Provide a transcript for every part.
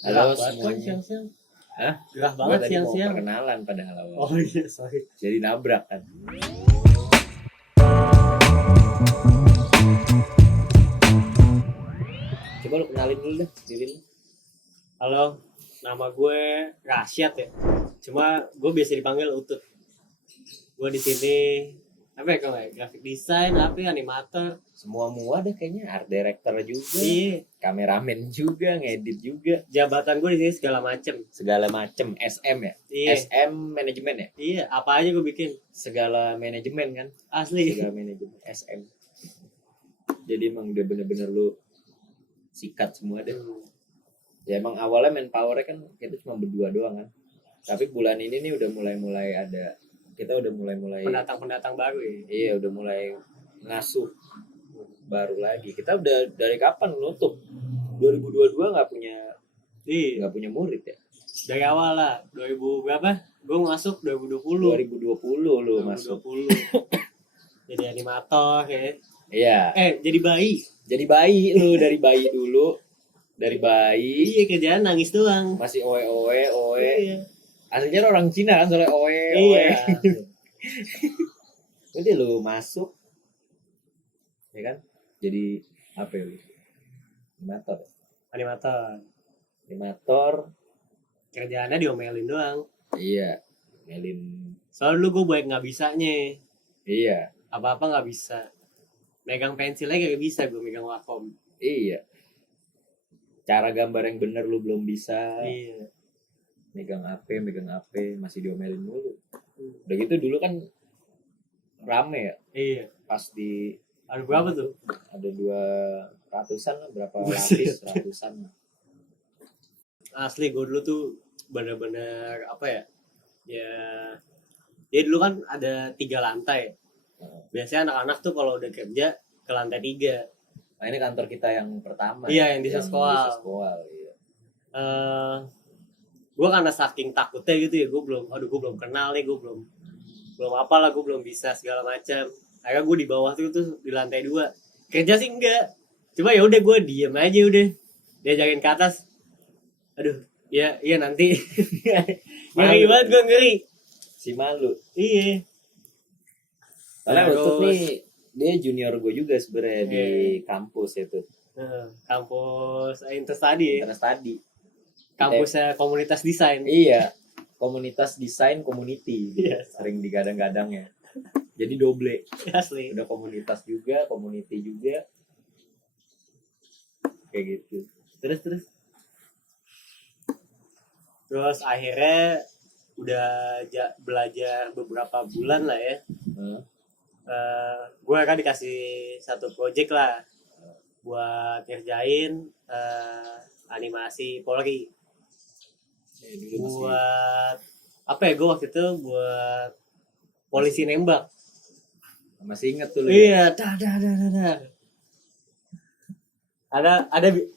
Halo Gerah banget kan semuanya. siang-siang. Hah? Gerah Gua banget tadi mau siang-siang. perkenalan padahal awal. Oh iya, sorry. Jadi nabrak kan. Coba lu kenalin dulu deh diri lu. Halo, nama gue Rasyad ya. Cuma gue biasa dipanggil Utut. Gue di sini apa ya kalau ya? Graphic design, apa ya, animator. Semua mua deh kayaknya, art director juga, Iya, kameramen juga, ngedit juga, jabatan gue di sini segala macem. segala macem. SM ya. Iya. SM manajemen ya. Iya, apa aja gue bikin. Segala manajemen kan. Asli. Segala manajemen SM. Jadi emang udah bener-bener lu sikat semua deh. Ya emang awalnya manpowernya kan kita cuma berdua doang kan. Tapi bulan ini nih udah mulai ada, kita udah mulai Pendatang-pendatang baru ya. iya udah mulai ngasuh baru lagi. Kita udah dari kapan nutup 2022 nggak Iya, punya murid ya. dari awal lah. 2000 berapa? Gue masuk 2020. 2020 lu masuk. 2020. Jadi animator ya. Iya. Jadi bayi. Jadi bayi lu, dari bayi dulu. Dari bayi Iya, kerjaan nangis doang. masih oe. Iya. Aslinya orang Cina kan, soalnya oe. Iya. Jadi lu masuk, ya kan? Jadi apa ya lu? Animator. Kerjaannya diomelin doang. Iya. Melin. Soalnya dulu gue banyak nggak bisanya. Iya. Apa-apa nggak bisa. Megang pensilnya gak bisa gue megang Wacom. Iya. Cara gambar yang bener lu belum bisa. Iya. Megang AP masih diomelin mulu. Udah gitu dulu kan rame ya. Iya. Pas di Ada berapa tuh? ada 200-an lah, berapa Buset. lapis, ratusan. Asli gue dulu tuh bener-bener apa ya? Ya dulu kan ada 3 lantai. Biasanya anak-anak tuh kalau udah kerja ke lantai 3. Nah ini kantor kita yang pertama. Iya, yang di sekolah. Iya. Gue karena saking takutnya gitu ya, gue belum kenal nih, gue belum apalah, gue belum bisa segala macam. Akhirnya gue di bawah tuh di lantai 2 kerja sih enggak, cuma ya udah gue diem aja, udah diajakin ke atas. Aduh, iya nanti. Ngeri banget, gue ngeri. Si malu. Iya. Karena Terus, waktu nih dia junior gue juga sebenarnya di kampus itu. Kampus Interstudy ya. Interstudy. Kampusnya komunitas desain. Iya. Komunitas desain community. Iya. Sering digadang-gadang ya. Jadi double. Asli. Udah komunitas juga, community juga. Kayak gitu. Terus akhirnya udah belajar beberapa bulan lah ya. Gue kan dikasih satu project lah buat ngerjain animasi Polri. Buat apa ya, gue waktu itu buat polisi nembak. Masih inget tuh lu? Iya, dah.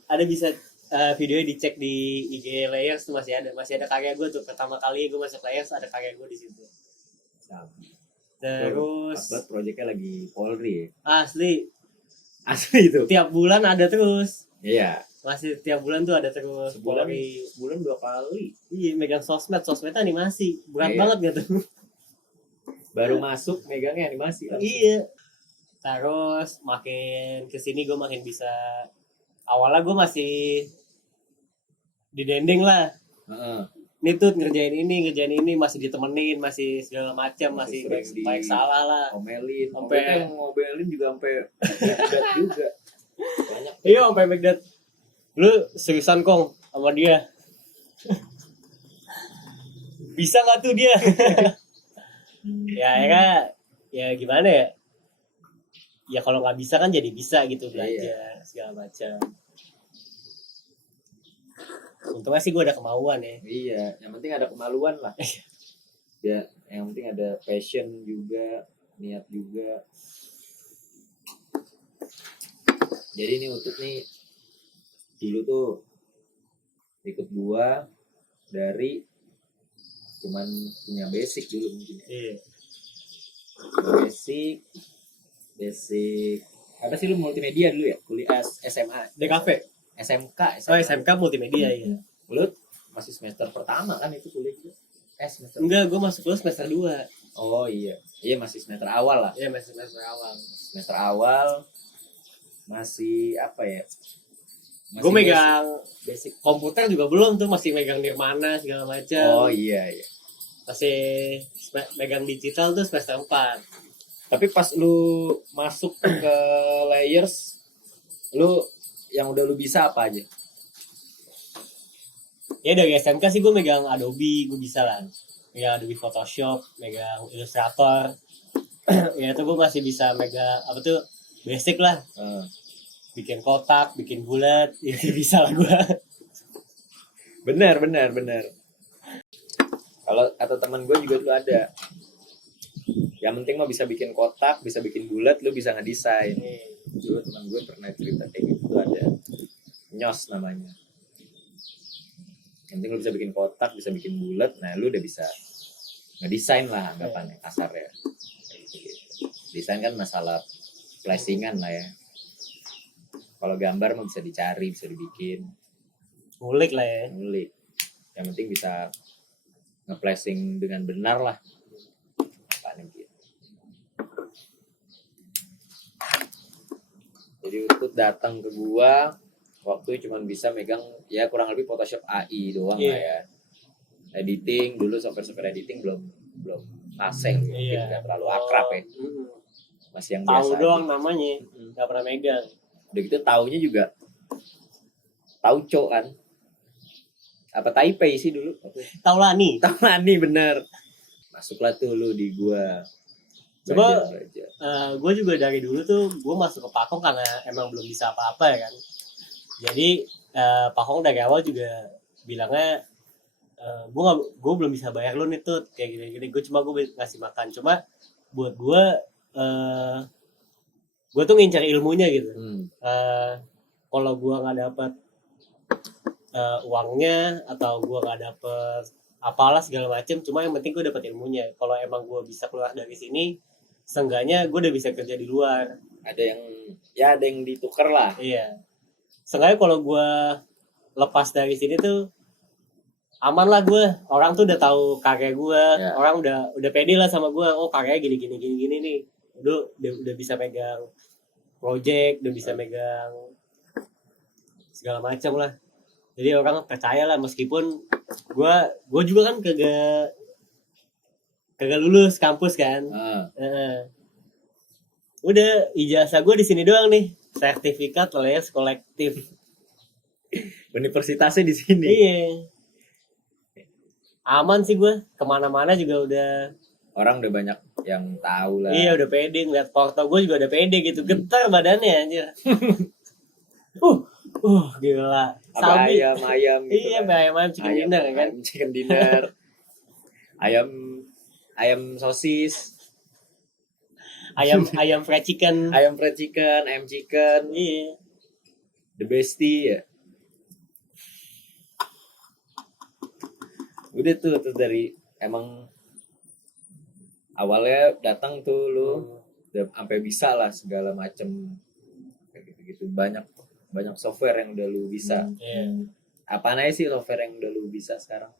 Ada bisa videonya dicek di IG Layers tuh, masih ada karya gue tuh. Pertama kali gue masuk Layers ada karya gue di situ. Terus buat proyeknya lagi Polri. Asli Itu. Tiap bulan ada terus. Iya. Masih tiap bulan tuh ada terus. Sebulan 2 kali. Iya, megang sosmed animasi. Berat banget gak tuh? Baru masuk megangnya animasi langsung. Iya. Terus makin kesini gue makin bisa. Awalnya gue masih di dendeng lah. Ini tuh ngerjain ini masih ditemenin, masih segala macam, masih baik salah lah. Omelin. Sampai ngomelin juga sampai Baghdad juga. Banyak. Iya, sampai Baghdad. Lu seriusan Kong sama dia? Bisa nggak tuh dia? ya gimana ya? Ya kalau nggak bisa kan jadi bisa gitu, belajar segala macam. Untungnya sih gue ada kemauan ya. Iya, yang penting ada kemaluan lah. Ya, yang penting ada passion juga, niat juga. Jadi ini Utut nih dulu tuh ikut gua dari cuman punya basic dulu mungkin. Iya. Basic apa sih lu multimedia dulu ya? Kuliah SMA. DKV. SMK. Oh, SMK multimedia ya. Lu masih semester pertama kan itu kuliah? Semester. Enggak, gue masuk lu semester 2. Oh iya. Iya masih semester awal lah. Iya, masih semester awal. Semester awal masih apa ya? Gue megang basic. komputer juga belum tuh, masih megang Nirmana segala macam. Oh iya. Masih megang digital tuh semester 4. Tapi pas lu masuk ke layers, lu yang udah lu bisa apa aja? Ya dari SMK sih gue megang Adobe, gue bisa lah. Megang Adobe Photoshop, megang Illustrator. Ya itu gue masih bisa megang apa tuh, basic lah. Bikin kotak, bikin bulat, ya bisa lah gue. Bener. Kalau kata teman gue juga tuh ada. Yang penting mah bisa bikin kotak, bisa bikin bulat, lu bisa ngedesain. Dulu teman gue pernah cerita kayak gitu tuh ada. Nyos namanya. Yang penting lu bisa bikin kotak, bisa bikin bulat, nah lu udah bisa ngedesain lah anggapannya kasar ya. Gitu. Desain kan masalah placingan lah ya. Kalau gambar mah bisa dicari, bisa dibikin. Ngulik lah ya. Ngulik. Yang penting bisa nge-placing dengan benar lah. Apaan gitu. Jadi Utut datang ke gua waktu cuma bisa megang ya kurang lebih Photoshop AI doang lah ya. Editing dulu, software editing belum paseng, mungkin nggak terlalu akrab ya. Masih yang biasa. Tahu doang namanya, nggak pernah megang. Udah gitu taunya juga Tauco kan. Apa Taipei sih dulu? Taulani bener. Masuklah tuh lu di gua. Coba gue juga dari dulu tuh gue masuk ke Pakong karena emang belum bisa apa-apa ya kan. Jadi Pakong dari awal juga bilangnya gue belum bisa bayar lu nih tuh kayak gini-gini. Gue ngasih makan. Cuma buat gue tuh ngincar ilmunya gitu. Kalau gue nggak dapet uangnya atau gue nggak dapet apalah segala macem, cuma yang penting gue dapet ilmunya. Kalau emang gue bisa keluar dari sini, seenggaknya gue udah bisa kerja di luar. Ada yang ditukar lah. Iya. Seenggaknya kalau gue lepas dari sini tuh aman lah gue. Orang tuh udah tahu karya gue. Ya. Orang udah pede lah sama gue. Oh karyanya gini nih. Udah bisa megang project, udah bisa megang segala macam lah. Jadi orang percaya lah meskipun gue juga kan kagak lulus kampus kan. Udah ijazah gue di sini doang nih, sertifikat layers kolektif. Universitasnya di sini. Iya. Aman sih gue, kemana-mana juga udah. Orang udah banyak yang tahu lah. Iya udah pede, ngeliat foto gue juga udah pede gitu, getar badannya anjir. Gila. Apa ayam gitu. Iya, ayam chicken dinner kan. Chicken dinner. ayam sosis. Ayam fried chicken. Ayam fried chicken, ayam chicken. Iya. The bestie ya. Udah tuh dari emang awalnya datang tuh lu udah sampai bisa lah segala macem kayak gitu-gitu, banyak software yang udah lu bisa. Apa aja sih software yang udah lu bisa sekarang?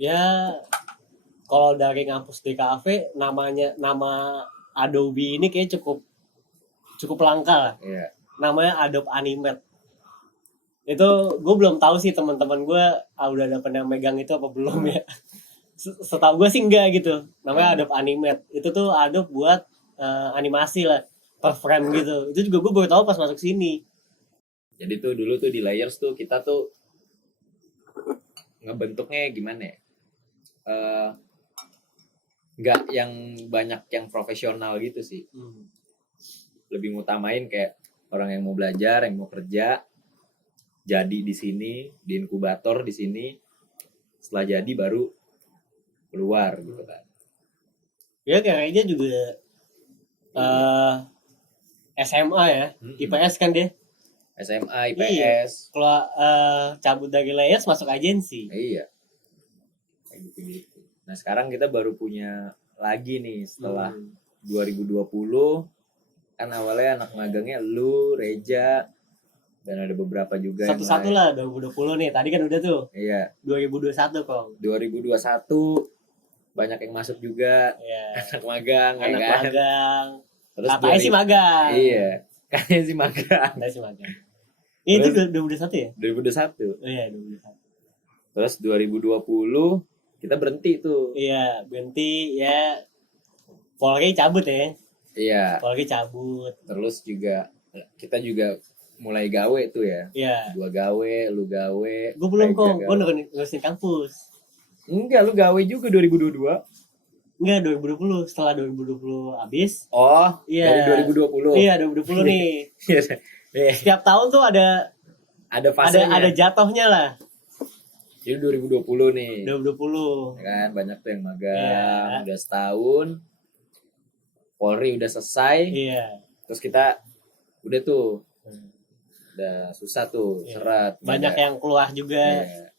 Ya kalau dari ngampus DKV nama Adobe ini kayak cukup langka lah. Namanya Adobe Animate. Itu gue belum tahu sih teman-teman gue udah ada pernah megang itu apa belum ya. Setahu gue sih enggak gitu. Namanya Adobe Animate. Itu tuh Adobe buat animasi lah per frame gitu. Itu juga gue baru tahu pas masuk sini. Jadi tuh dulu tuh di layers tuh kita tuh ngebentuknya gimana ya? Nggak yang banyak yang profesional gitu sih. Lebih ngutamain kayak orang yang mau belajar, yang mau kerja, jadi di sini, di inkubator di sini. Setelah jadi baru keluar gitu kan. Ya kayaknya juga SMA ya, IPS kan dia. SMA, IPS. Iya. Kalau cabut dari layers masuk agensi. Iya. Kayak gitu. Nah sekarang kita baru punya lagi nih setelah 2020. Kan awalnya anak magangnya lu, Reja, Dan ada beberapa juga yang Satu-satu lain. lah 2020 nih. Tadi kan udah tuh. Iya, 2021 kok. 2021 banyak yang masuk juga. Iya. Anak magang, ya Anak kan? magang. Terus Katanya sih magang. Iya, katanya sih magang. Katanya sih magang. Ini itu Terus- 2021 ya? 2021. Oh, iya 2021. Terus 2020 kita berhenti tuh. Iya berhenti ya. Polri cabut ya. Iya, Polri cabut. terus juga kita juga mulai gawe tuh ya. Iya. Gua gawe, lu gawe. Gue belum Reja kok. Gue gawe. ngurusin kampus. Enggak, lu gawe juga 2022. Enggak 2020. Setelah 2020 habis. Oh, Iya. dari 2020. Iya 2020 nih. Iya. Setiap tahun tuh ada Ada ada jatuhnya lah. Jadi 2020 nih. 2020. Ya kan banyak tuh yang magang, Iya. udah setahun. Polri udah selesai, Iya. terus kita udah tuh udah susah tuh, Iya. seret. Banyak yang keluar juga. Iya.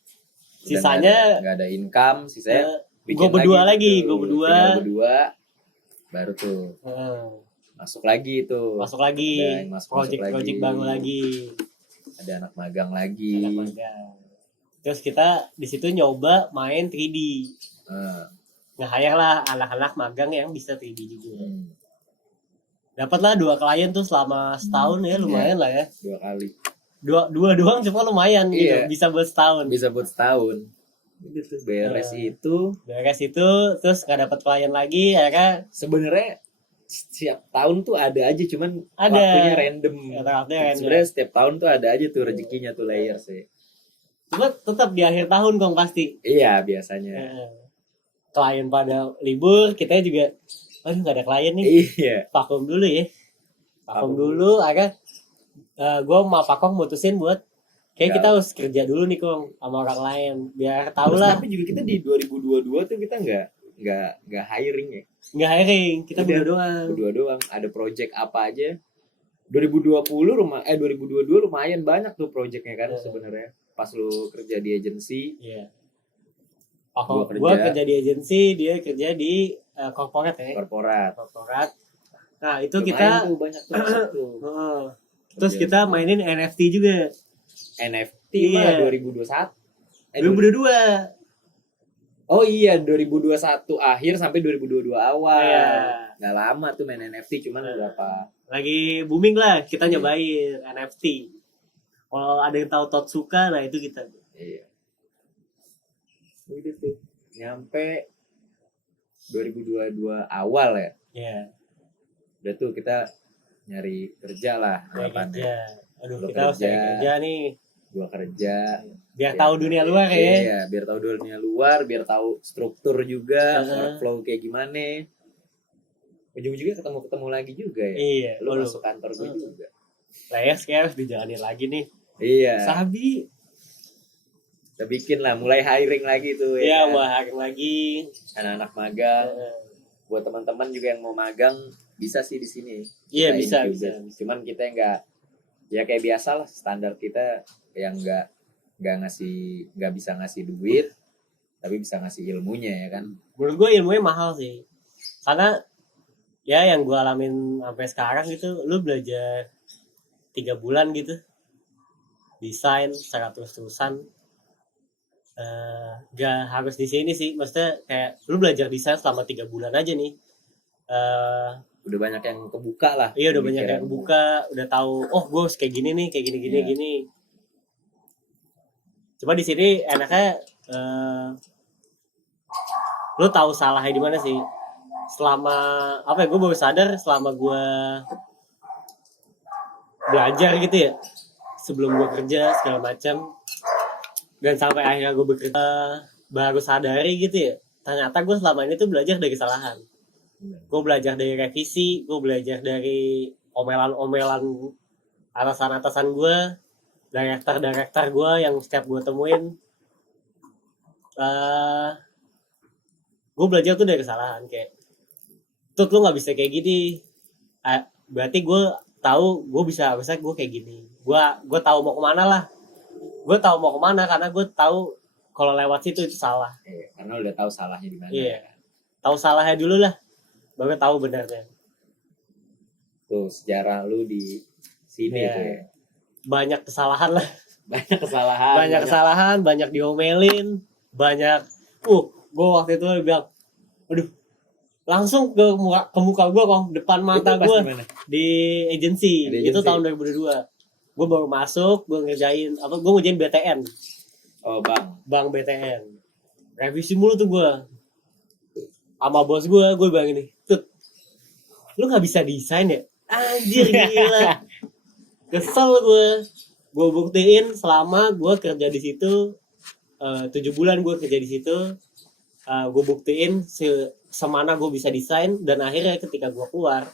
Udah Sisanya nggak ada income, sisanya bikin gue berdua lagi, tuh. gue berdua. Tinggal berdua, baru tuh masuk lagi tuh. Masuk lagi. Ada yang masuk Project lagi. baru lagi. Ada anak magang lagi. Anak magang. Terus kita di situ nyoba main 3D. Nah, Nge-hire lah anak-anak magang yang bisa 3D juga. hmm, Dapatlah 2 klien tuh selama setahun ya, lumayan lah ya. 2 kali. Dua doang cuma lumayan Iya. gitu, bisa buat setahun. Bisa buat setahun. Gitu, beres itu Beres itu terus nggak dapat klien lagi ya kan? sebenarnya setiap tahun tuh ada aja, cuman Ada. waktunya random. Waktunya random. Sebenarnya setiap tahun tuh ada aja tuh rezekinya tuh layer sih. Cuma tetap di akhir tahun kong pasti. Iya biasanya. Klien pada libur, kita juga aduh nggak ada klien nih. Iya. Vakum dulu ya. Vakum Vakum dulu agak gue sama Pak Kong mutusin buat kayak Ya. kita harus kerja dulu nih Kong sama orang lain biar tahu Terus lah. tapi juga kita di 2022 tuh kita nggak hiring ya. Nggak hiring, kita Udah. berdua doang. Berdua doang. Ada project apa aja. 2022 lumayan banyak tuh projectnya kan Iya. sebenarnya. Pas lu kerja di agensi. Iya. Gua Gue kerja. kerja di agensi, dia kerja di korporat ya. Korporat. Korporat. Nah itu Lumayan kita tuh banyak tuh masuk tuh. terus Kerja. kita mainin NFT juga. NFT Iya. mah 2021. 2022. Oh iya 2021 akhir sampai 2022 awal. Iya. Nggak lama tuh main NFT, cuman berapa? Lagi booming lah kita Iya. nyobain NFT. Kalau ada yang tahu Totsuka, nah itu kita. Iya. Udah tuh. Nyampe 2022 awal ya. Iya. Udah tuh kita nyari kerja lah Kayak harapannya. kerja. Aduh Lu kita harus kerja. cari kerja nih. Gua kerja. Biar tahu dunia luar ya. Iya, biar tahu dunia luar, biar tahu struktur juga, Heeh. workflow kayak gimana. Ujung-ujungnya ketemu lagi juga ya. Iya. Lu Lu masuk kantor gue juga. layers kayak harus dijalanin lagi nih. Iya. Sabi. Kita bikin lah, mulai hiring lagi tuh Iya, kan. mau hari lagi. Anak-anak magang. Heeh. Buat teman-teman juga yang mau magang bisa sih di sini. Iya Kita bisa, ini juga. bisa. Cuman kita nggak, ya kayak biasa lah, standar kita yang nggak bisa ngasih duit, tapi bisa ngasih ilmunya ya kan. Menurut gue ilmunya mahal sih. Karena ya yang gue alamin sampai sekarang gitu, lu belajar 3 bulan gitu, desain secara terus-terusan. Gak harus di sini sih, maksudnya kayak lu belajar desain selama 3 bulan aja nih. Udah banyak yang kebuka lah. Iya udah banyak pemikiran. yang buka, udah tahu. Oh gue harus kayak gini nih, kayak gini Iya. gini. Coba di sini enaknya lu tahu salahnya di mana sih? Selama apa ya? Gue baru sadar selama gue belajar gitu ya, sebelum gue kerja segala macam, dan sampai akhirnya gue bekerja baru sadari gitu ya. Ternyata gue selama ini tuh belajar dari kesalahan. Gue belajar dari revisi, gue belajar dari omelan-omelan atasan-atasan gue, director gue yang setiap gue temuin. Gue belajar tuh dari kesalahan kayak, Tut lu nggak bisa kayak gini. Berarti gue tahu gue bisa, harusnya gue kayak gini. Gue tahu mau kemana lah. Gue tahu mau kemana karena gue tahu kalau lewat situ itu salah. Iya, karena udah tahu salahnya di mana. Iya. Tahu salahnya dulu lah, baru tahu benarnya. Tuh sejarah lu di sini Iya. tuh ya. banyak kesalahan lah. Banyak kesalahan. Banyak kesalahan, banyak diomelin, banyak gue waktu itu bilang, aduh, langsung ke muka gue kok, depan mata Itu pas gue di mana? di agensi. Di Itu agensi. tahun 2002. Gue baru masuk, gue ngerjain BTN, Oh bang. Bang BTN. Revisi mulu tuh gue. Sama bos gue bilang gini, Tut, lu nggak bisa desain ya? Anjir gila. Kesel gue buktiin selama gue kerja di situ 7 bulan gue kerja di situ, gue buktiin semana gue bisa desain, dan akhirnya ketika gue keluar,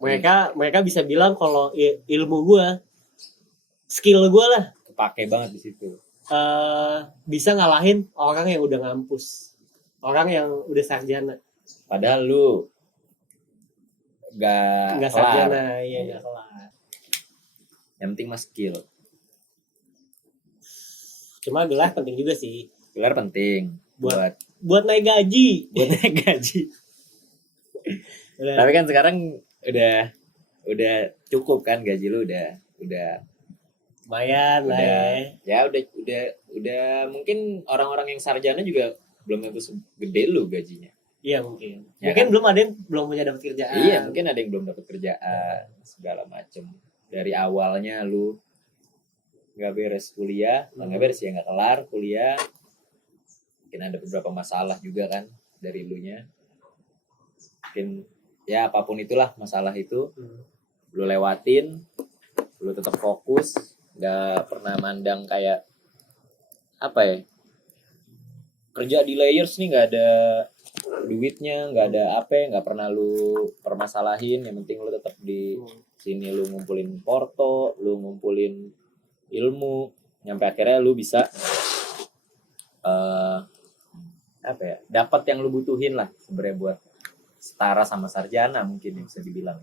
mereka bisa bilang kalau ilmu gue, skill gue lah, Kepake banget di situ. bisa ngalahin orang yang udah ngampus, orang yang udah sarjana. Padahal lu nggak Sarjana, iya nggak kelar. Yang penting mah skill. Cuma gelar penting juga sih. Gelar penting buat naik gaji. buat naik gaji. Udah. Tapi kan sekarang udah cukup kan gaji lu udah lumayan lah ya. Ya udah mungkin orang-orang yang sarjana juga belum tentu segede lu gajinya. Iya mungkin. Ya Mungkin kan? belum ada yang belum punya dapat kerjaan. Iya, mungkin ada yang belum dapat kerjaan segala macem. Dari awalnya lu nggak beres kuliah, nggak beres ya, nggak kelar kuliah. Mungkin ada beberapa masalah juga kan dari lu nya. Mungkin ya apapun itulah masalah itu, lu lewatin, lu tetap fokus, nggak pernah mandang kayak apa ya, kerja di layers nih nggak ada duitnya, nggak ada apa, nggak pernah lu permasalahin. Yang penting lu tetap di sini, lu ngumpulin porto, lu ngumpulin ilmu, nyampe akhirnya lu bisa apa ya, dapat yang lu butuhin lah sebenarnya buat setara sama sarjana mungkin yang bisa dibilang.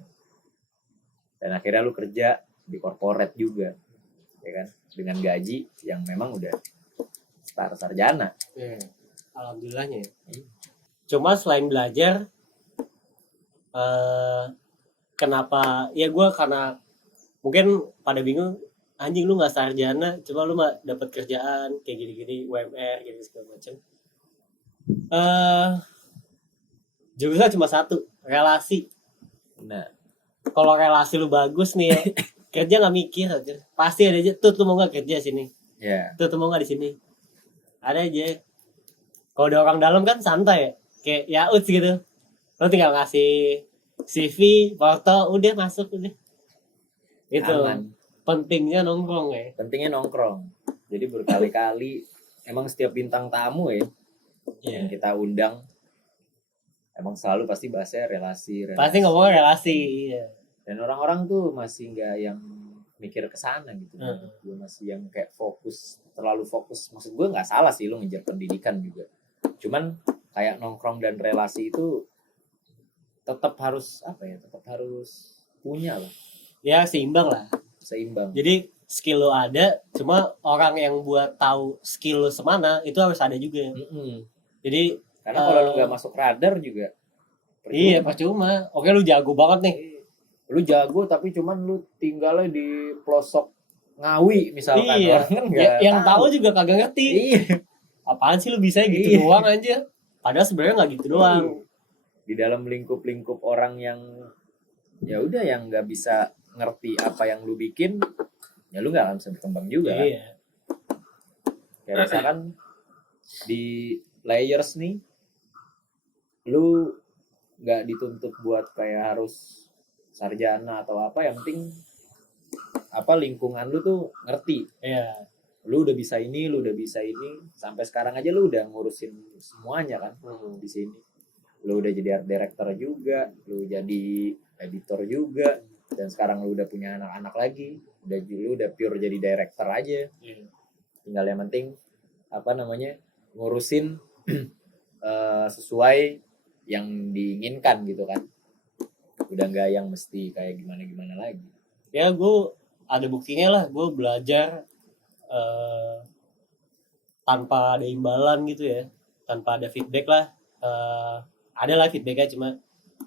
Dan akhirnya lu kerja di corporate juga, ya kan, dengan gaji yang memang udah setara sarjana. Alhamdulillahnya ya. Cuma selain belajar, kenapa ya gue, karena mungkin pada bingung, anjing lu nggak sarjana cuma lu mah dapat kerjaan kayak gini-gini, UMR gitu segala macam. Jurusan cuma satu, relasi. Nah, Kalau relasi lu bagus nih ya, kerja nggak mikir aja, pasti ada aja tuh, lu mau nggak kerja sini, ya tuh mau nggak di sini, ada aja. Kalau ada orang dalam kan santai ya, kayak yaut gitu, lo tinggal ngasih CV, foto, udah masuk udah. Itu aman. pentingnya nongkrong ya. Pentingnya nongkrong. Jadi berkali-kali emang setiap bintang tamu ya yang kita undang emang selalu pasti bahasnya relasi. Pasti ngomongnya relasi. Iya. Dan orang-orang tuh masih nggak yang mikir ke sana gitu. Gue masih yang kayak terlalu fokus. Maksud gue nggak salah sih lo ngejar pendidikan juga. Cuman kayak nongkrong dan relasi itu tetap harus tetap harus punya lah. Ya seimbang lah. Seimbang. Jadi skill lo ada, cuma orang yang buat tahu skill lo semana itu harus ada juga. Jadi karena kalau lu nggak masuk radar juga percuma. Iya percuma. Oke lu jago banget nih. Lu jago tapi cuman lu tinggalnya di pelosok Ngawi misalkan. Iya. Orang kan nggak yang tahu juga kagak ngerti. Iya. Apaan sih lu bisa gitu doang aja. Padahal sebenarnya nggak gitu doang. Di dalam lingkup-lingkup orang yang ya udah yang nggak bisa ngerti apa yang lu bikin, ya lu nggak akan bisa berkembang juga. Iya. Kayak misalkan di layers nih, lu nggak dituntut buat kayak harus sarjana atau apa, yang penting lingkungan lu tuh ngerti. Iya. Lu udah bisa ini, sampai sekarang aja lu udah ngurusin semuanya kan di sini. Lu udah jadi art director juga, lu jadi editor juga, dan sekarang lu udah punya anak-anak lagi, lu udah pure jadi director aja. Tinggal yang penting ngurusin sesuai yang diinginkan gitu kan. Udah nggak yang mesti kayak gimana lagi. Ya gue ada buktinya lah, gue belajar tanpa ada imbalan gitu ya, tanpa ada feedback lah. Ada lah feedbacknya, cuma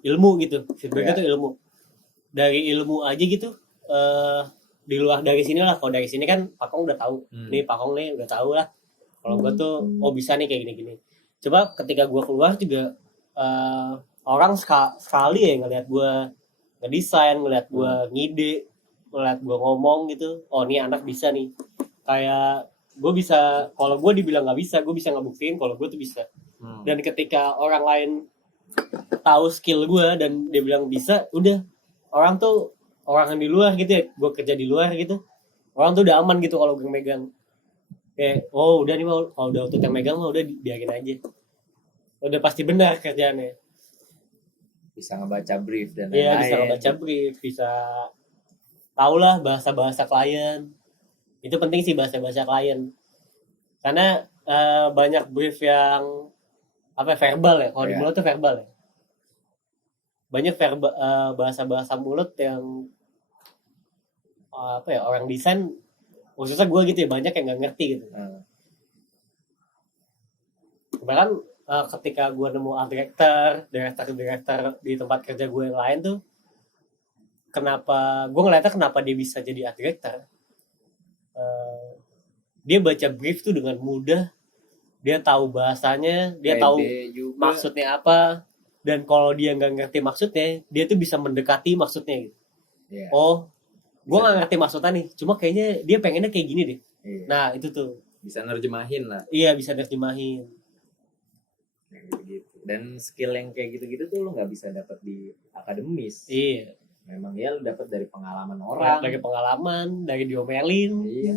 ilmu gitu, feedbacknya tuh ilmu. Dari ilmu aja gitu, di luar dari sini lah. Kalau dari sini kan Pakong udah tahu. Nih Pakong nih udah tahu lah. Kalau gue tuh bisa nih kayak gini-gini. Coba ketika gue keluar juga orang sekali ya ngelihat gue ngedesain, ngelihat gue ngide, ngelihat gue ngomong gitu. Oh nih anak bisa nih. Kayak gue bisa, kalau gue dibilang nggak bisa, gue bisa ngebuktiin kalau gue tuh bisa. Dan ketika orang lain tahu skill gue dan dia bilang bisa, udah orang tuh orang yang di luar gitu ya, gue kerja di luar gitu, orang tuh udah aman gitu kalau gue megang. Kayak oh udah nih mau, kalau udah untuk yang megang mah udah biarin aja, udah pasti benar kerjaannya. Bisa ngebaca brief dan Iya, lain-lain. bisa ngebaca brief, bisa tau lah bahasa-bahasa klien. Itu penting sih, bahasa-bahasa klien. Karena banyak brief yang apa verbal ya, kalau di mulut tuh verbal ya. Banyak verbal, bahasa-bahasa mulut yang apa ya, orang desain khususnya gue gitu ya, banyak yang nggak ngerti gitu. Bahkan ketika gue nemu art director di tempat kerja gue yang lain tuh, kenapa gue ngeliatnya kenapa dia bisa jadi art director. Dia baca brief tuh dengan mudah, dia tahu bahasanya, dia tahu maksudnya apa, dan kalau dia nggak ngerti maksudnya, dia tuh bisa mendekati maksudnya gitu. Oh, gue nggak ngerti maksudnya nih, cuma kayaknya dia pengennya kayak gini deh. Nah itu tuh bisa nerjemahin lah. Iya, bisa nerjemahin. Gitu. Dan skill yang kayak gitu-gitu tuh lo nggak bisa dapat di akademis. Iya. Memang ya lo dapat dari pengalaman orang. Dari pengalaman, dari diomelin. Iya.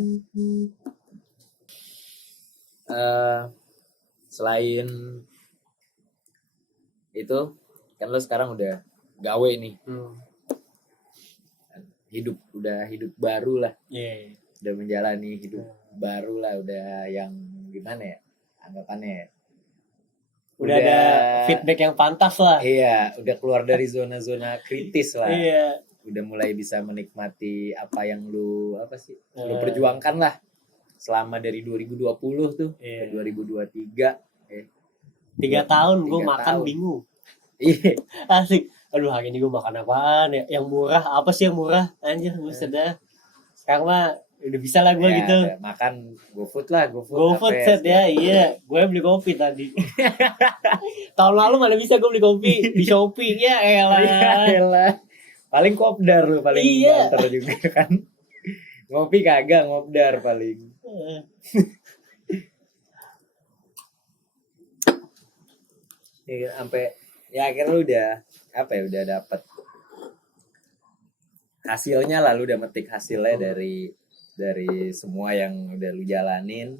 Selain itu kan lo sekarang udah gawe nih. Udah hidup baru lah. Yeah. Udah menjalani hidup baru lah, udah yang gimana ya anggapannya. Udah ada feedback yang pantas lah. Iya, udah keluar dari zona-zona kritis lah. Iya. Udah mulai bisa menikmati apa yang lu perjuangkan lah selama dari 2020 tuh ke 2023. 3 tahun gue makan bingung. Iya. Asik. Aduh, hari ini gue makan apaan ya? Yang murah, apa sih yang murah? Anjir, buset dah. Sekarang mah udah bisa lah gue gitu. Makan GoFood lah, GoFood set ya, iya. Gue beli kopi tadi. Tahun lalu mana bisa gue beli kopi di Shopee. Ya elah. Paling kopdar lu paling banter juga kan. Ngopi kagak, ngopdar paling. Ya, sampai ya akhirnya lu udah udah dapet hasilnya lah, lu udah metik hasilnya dari semua yang udah lu jalanin,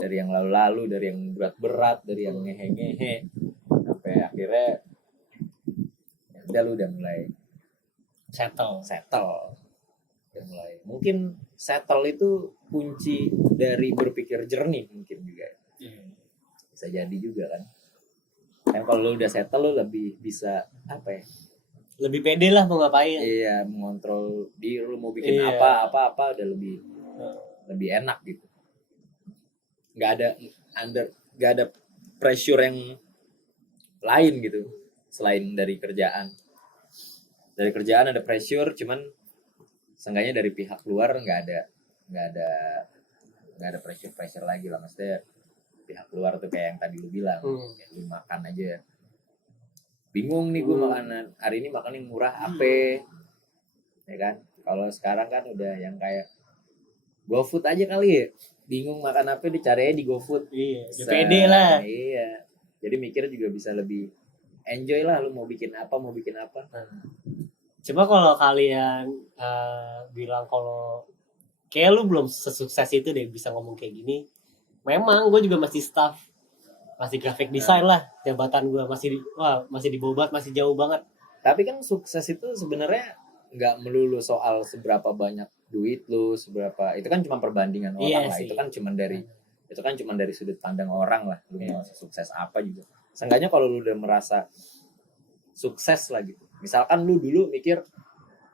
dari yang lalu-lalu, dari yang berat-berat, dari yang ngehe-ngehe, sampai akhirnya ya lu udah mulai settle. Udah mulai, mungkin settle itu kunci dari berpikir jernih mungkin juga. Bisa jadi juga kan kalau lu udah settle, lu lebih bisa lebih pede lah mau ngapain. Iya, mengontrol diri lu mau bikin apa udah lebih enak gitu. Nggak ada pressure yang lain gitu selain dari kerjaan. Dari kerjaan ada pressure, cuman seenggaknya dari pihak luar nggak ada pressure lagi lah, maksudnya pihak luar tuh kayak yang tadi lu bilang, ya, lu makan aja bingung nih gue makanan hari ini makan yang murah apa ya kan. Kalau sekarang kan udah yang kayak GoFood aja kali ya, bingung makan apa dicarinya di GoFood. Iya, pede lah. Iya, jadi mikir juga bisa lebih enjoy lah, lu mau bikin apa. Coba kalau kalian bilang kalau kayak lu belum sesukses itu deh bisa ngomong kayak gini, memang gue juga masih staff, masih graphic design lah, jabatan gue masih di bawah, masih jauh banget. Tapi kan sukses itu sebenarnya nggak melulu soal seberapa banyak duit lu, seberapa, itu kan cuma perbandingan orang lah. Itu kan cuma dari sudut pandang orang lah, lu mau sukses apa juga. Seenggaknya kalau lu udah merasa sukses lah gitu, misalkan lu dulu mikir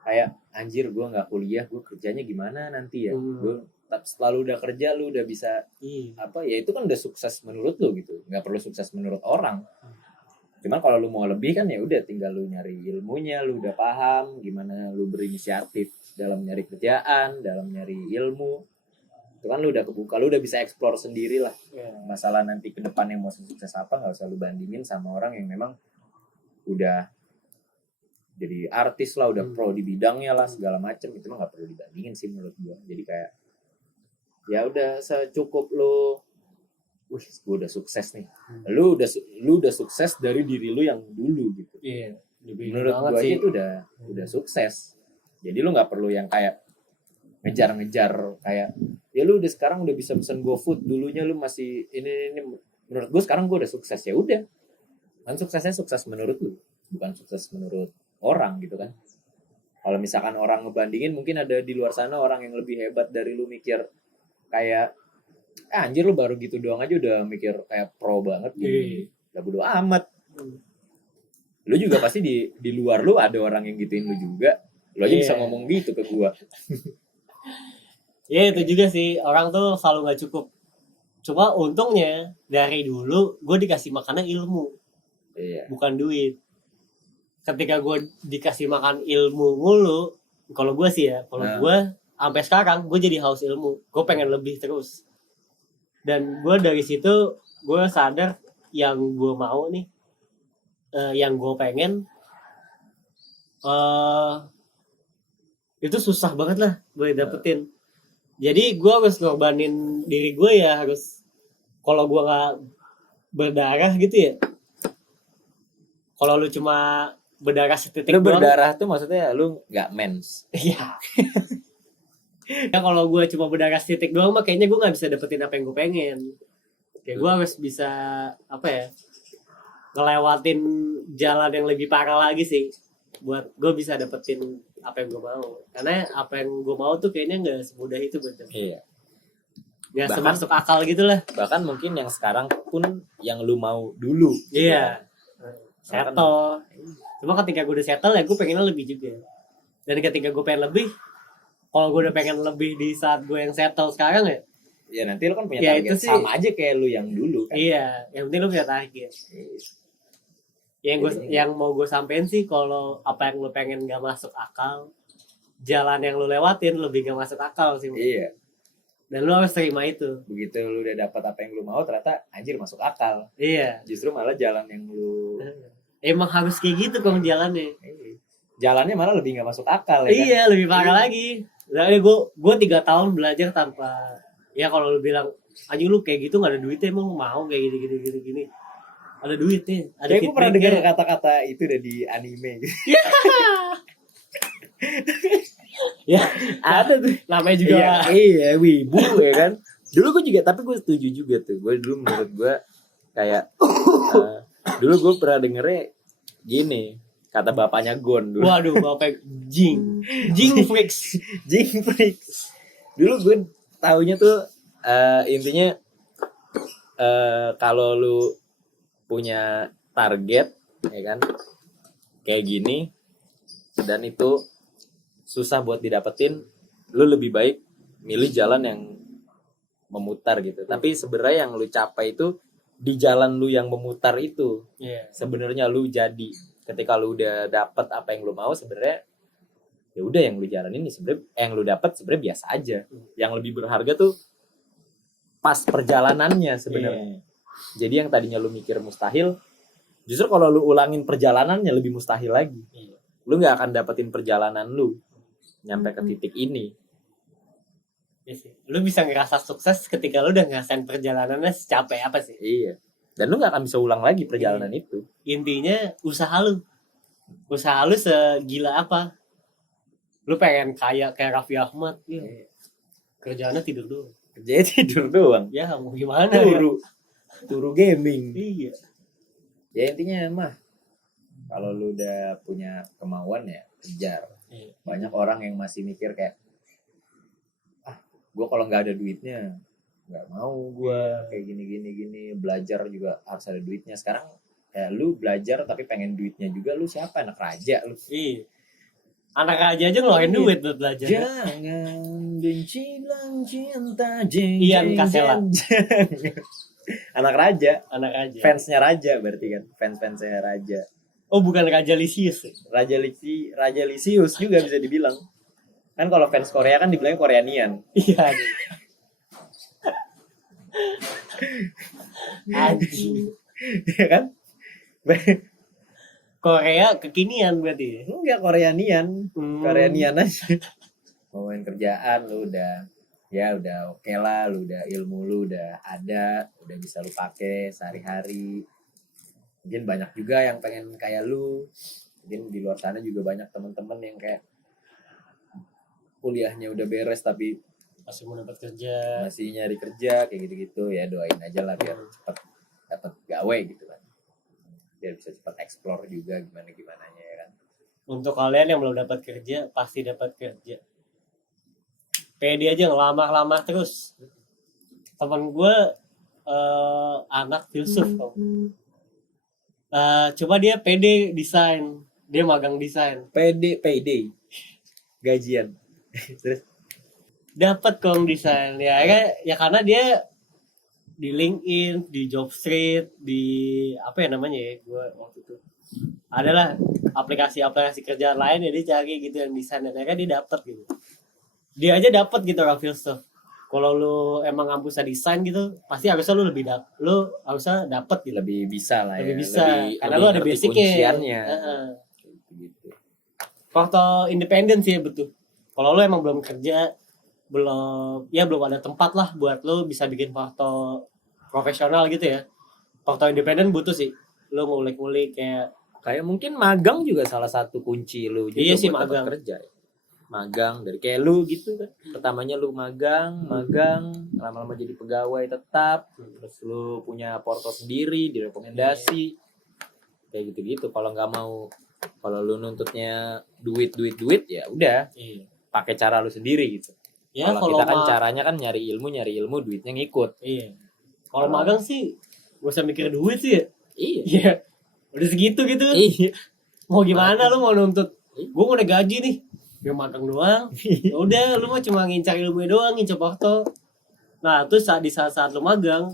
kayak anjir gue nggak kuliah, gue kerjanya gimana nanti ya, gue selalu udah kerja, lu udah bisa ya itu kan udah sukses menurut lu gitu, nggak perlu sukses menurut orang. Cuman kalau lu mau lebih kan ya udah tinggal lu nyari ilmunya, lu udah paham gimana lu berinisiatif dalam nyari kerjaan, dalam nyari ilmu. Itu kan lu udah kebuka, lu udah bisa explore sendiri lah. Masalah nanti ke depannya mau sukses apa nggak usah lu bandingin sama orang yang memang udah jadi artis lah, udah pro di bidangnya lah segala macem. Itu mah nggak perlu dibandingin sih menurut gua. Jadi kayak ya udah secukup lu, wih gue udah sukses nih. Lu udah sukses dari diri lu yang dulu gitu. Iya, Menurut gua aja itu udah sukses. Jadi lu nggak perlu yang kayak ngejar-ngejar kayak ya lu udah sekarang udah bisa pesen GoFood, dulunya lu masih ini. Menurut gua sekarang gua udah sukses, ya udah. Kan suksesnya sukses menurut lu, bukan sukses menurut orang gitu kan. Kalau misalkan orang ngebandingin, mungkin ada di luar sana orang yang lebih hebat dari lu, mikir kayak anjir lu baru gitu doang aja udah mikir kayak pro banget gitu. Udah bodo amat. Lu juga pasti di luar lu ada orang yang gituin lu juga. Lu aja bisa ngomong gitu ke gua. Ya itu juga sih, orang tuh selalu gak cukup. Cuma untungnya dari dulu gue dikasih makanan ilmu, bukan duit. Ketika gue dikasih makan ilmu mulu, kalau gue sih ya, kalau gue sampai sekarang gue jadi haus ilmu, gue pengen lebih terus. Dan gue dari situ gue sadar yang gue mau nih, yang gue pengen, itu susah banget lah gue dapetin. Jadi gue harus ngorbanin diri gue ya, harus, kalau gue nggak berdarah gitu ya, kalau lu cuma berdarah setitik lu doang. Berdarah tuh maksudnya lu nggak mens. Iya. Ya kalau gue cuma berdarah setitik doang mah kayaknya gue nggak bisa dapetin apa yang gue pengen. Kayak gue harus bisa apa ya, ngelewatin jalan yang lebih parah lagi sih, buat gue bisa dapetin apa yang gue mau. Karena apa yang gue mau tuh kayaknya nggak semudah itu betul. Iya. Nggak semasuk akal gitu lah. Bahkan mungkin yang sekarang pun yang lu mau dulu. Iya. Settle. Cuma ketika gue udah settle ya gue pengennya lebih juga. Dan ketika gue pengen lebih, kalau gue udah pengen lebih di saat gue yang settle sekarang ya, ya nanti lu kan punya target sih, sama aja kayak lu yang dulu kan. Iya, yang penting lu punya target. Yang mau gue sampein sih, kalau apa yang lu pengen gak masuk akal, jalan yang lu lewatin lebih gak masuk akal sih. Iya. Dan lu harus terima itu. Begitu lu udah dapat apa yang lu mau, ternyata anjir masuk akal. Iya. Justru malah jalan yang lu emang harus kayak gitu kong jalannya. Jalannya malah lebih gak masuk akal ya. Iya, kan? Lebih parah lagi. Nah, gue 3 tahun belajar tanpa, ya kalau lu bilang anjing lu kayak gitu gak ada duitnya, emang lu mau kayak gini. Ada duitnya, ada kayak gue pernah dengar kata-kata itu udah di anime gitu. Ya, ada tuh. Namanya juga iya, wibu ya kan. Dulu gue juga, tapi gue setuju juga tuh. Gue dulu menurut gue kayak dulu gue pernah dengernya gini, kata bapaknya Gon dulu. Waduh, bapak Jing Freaks. Jing Freaks. Dulu gue taunya tuh intinya kalau lu punya target ya kan kayak gini dan itu susah buat didapetin, lu lebih baik milih jalan yang memutar gitu. Tapi sebenarnya yang lu capai itu di jalan lu yang memutar itu. Sebenarnya lu jadi ketika lu udah dapet apa yang lu mau, sebenarnya ya udah yang lu jalanin ini sebenarnya yang lu dapat sebenarnya biasa aja. Yang lebih berharga tuh pas perjalanannya sebenarnya. Jadi yang tadinya lu mikir mustahil, justru kalau lu ulangin perjalanannya lebih mustahil lagi. Lu nggak akan dapetin perjalanan lu nyampe ke titik ini. Lu bisa ngerasa sukses ketika lu udah ngerasain perjalanannya secapek apa sih. Iya. Dan lu nggak akan bisa ulang lagi perjalanan itu. Intinya usaha lu segila apa. Lu pengen kaya kayak Raffi Ahmad, kerjaannya tidur doang. Kerjanya tidur doang. Ya mau gimana? Turu gaming. Iya. Ya intinya mah kalau lu udah punya kemauan ya kejar. Banyak orang yang masih mikir kayak gue kalau nggak ada duitnya nggak mau gue kayak gini belajar juga harus ada duitnya. Sekarang kayak lu belajar tapi pengen duitnya juga, lu siapa, anak raja lu? Iya. Anak raja aja ngeluarin duit buat belajar. Jangan benci bilang cinta Ian Kasela. Anak raja, Anak raja. fansnya raja berarti kan, fans-fansnya raja. Oh bukan Raja Lisius ya? Raja Lisius juga bisa dibilang. Kan kalau fans Korea kan dibilangnya Koreanian. Iya. Anjing. Ya kan? Korea kekinian berarti. Enggak Koreanian. Hmm. Koreanian aja. Ngomongin kerjaan lu udah oke lah, lu udah ilmu lu udah ada, udah bisa lu pakai sehari-hari. Mungkin banyak juga yang pengen kayak lu. Mungkin di luar sana juga banyak teman-teman yang kayak kuliahnya udah beres tapi Masih mau dapat kerja. masih nyari kerja kayak gitu-gitu, ya doain aja lah biar cepet dapat gawe gitu kan, biar bisa cepet explore juga gimana ya kan. Untuk kalian yang belum dapat kerja, pasti dapat kerja. Pede aja ngelamar-lamar terus. Temen gue anak filsuf kok. Coba dia pede desain, dia magang desain. payday gajian terus Dapat kong desain ya karena dia di LinkedIn, di Jobstreet, di apa ya namanya ya, gue waktu itu adalah aplikasi kerjaan lain ya, dia cari gitu yang desain dan akhirnya dia dapat gitu. Dia aja dapat gitu orang filsuf. Kalau lu emang ngampusnya desain gitu, pasti harusnya lu harusnya dapat gitu. lebih bisa lah Lebih ya, bisa karena lu ada ngerti basicnya. kunciannya. Gitu. Faktor independen sih ya, betul. Kalau lu emang belum kerja, belum ada tempat lah buat lu bisa bikin foto profesional gitu ya. Faktor independen butuh sih. Lu ngulik-ngulik kayak mungkin magang juga salah satu kunci lu juga Iya sih, buat dapat magang. kerja. Magang dari kayak lu gitu kan. Pertamanya lu magang, lama-lama jadi pegawai tetap, terus lu punya porto sendiri, direkomendasi. Kayak gitu-gitu. Kalau lu nuntutnya duit ya udah. Iya. Pakai cara lu sendiri gitu. Ya kalau kita kan caranya kan nyari ilmu duitnya ngikut. Iya. Kalau magang sih gak usah mikir duit sih ya. Iya. Udah segitu gitu. Iya. Mau gimana lu mau nuntut? Gue mau gaji nih. Dia magang doang. Ya udah lu mah cuma ngincar ilmu doang, ngincar foto. Nah, terus di saat lu magang,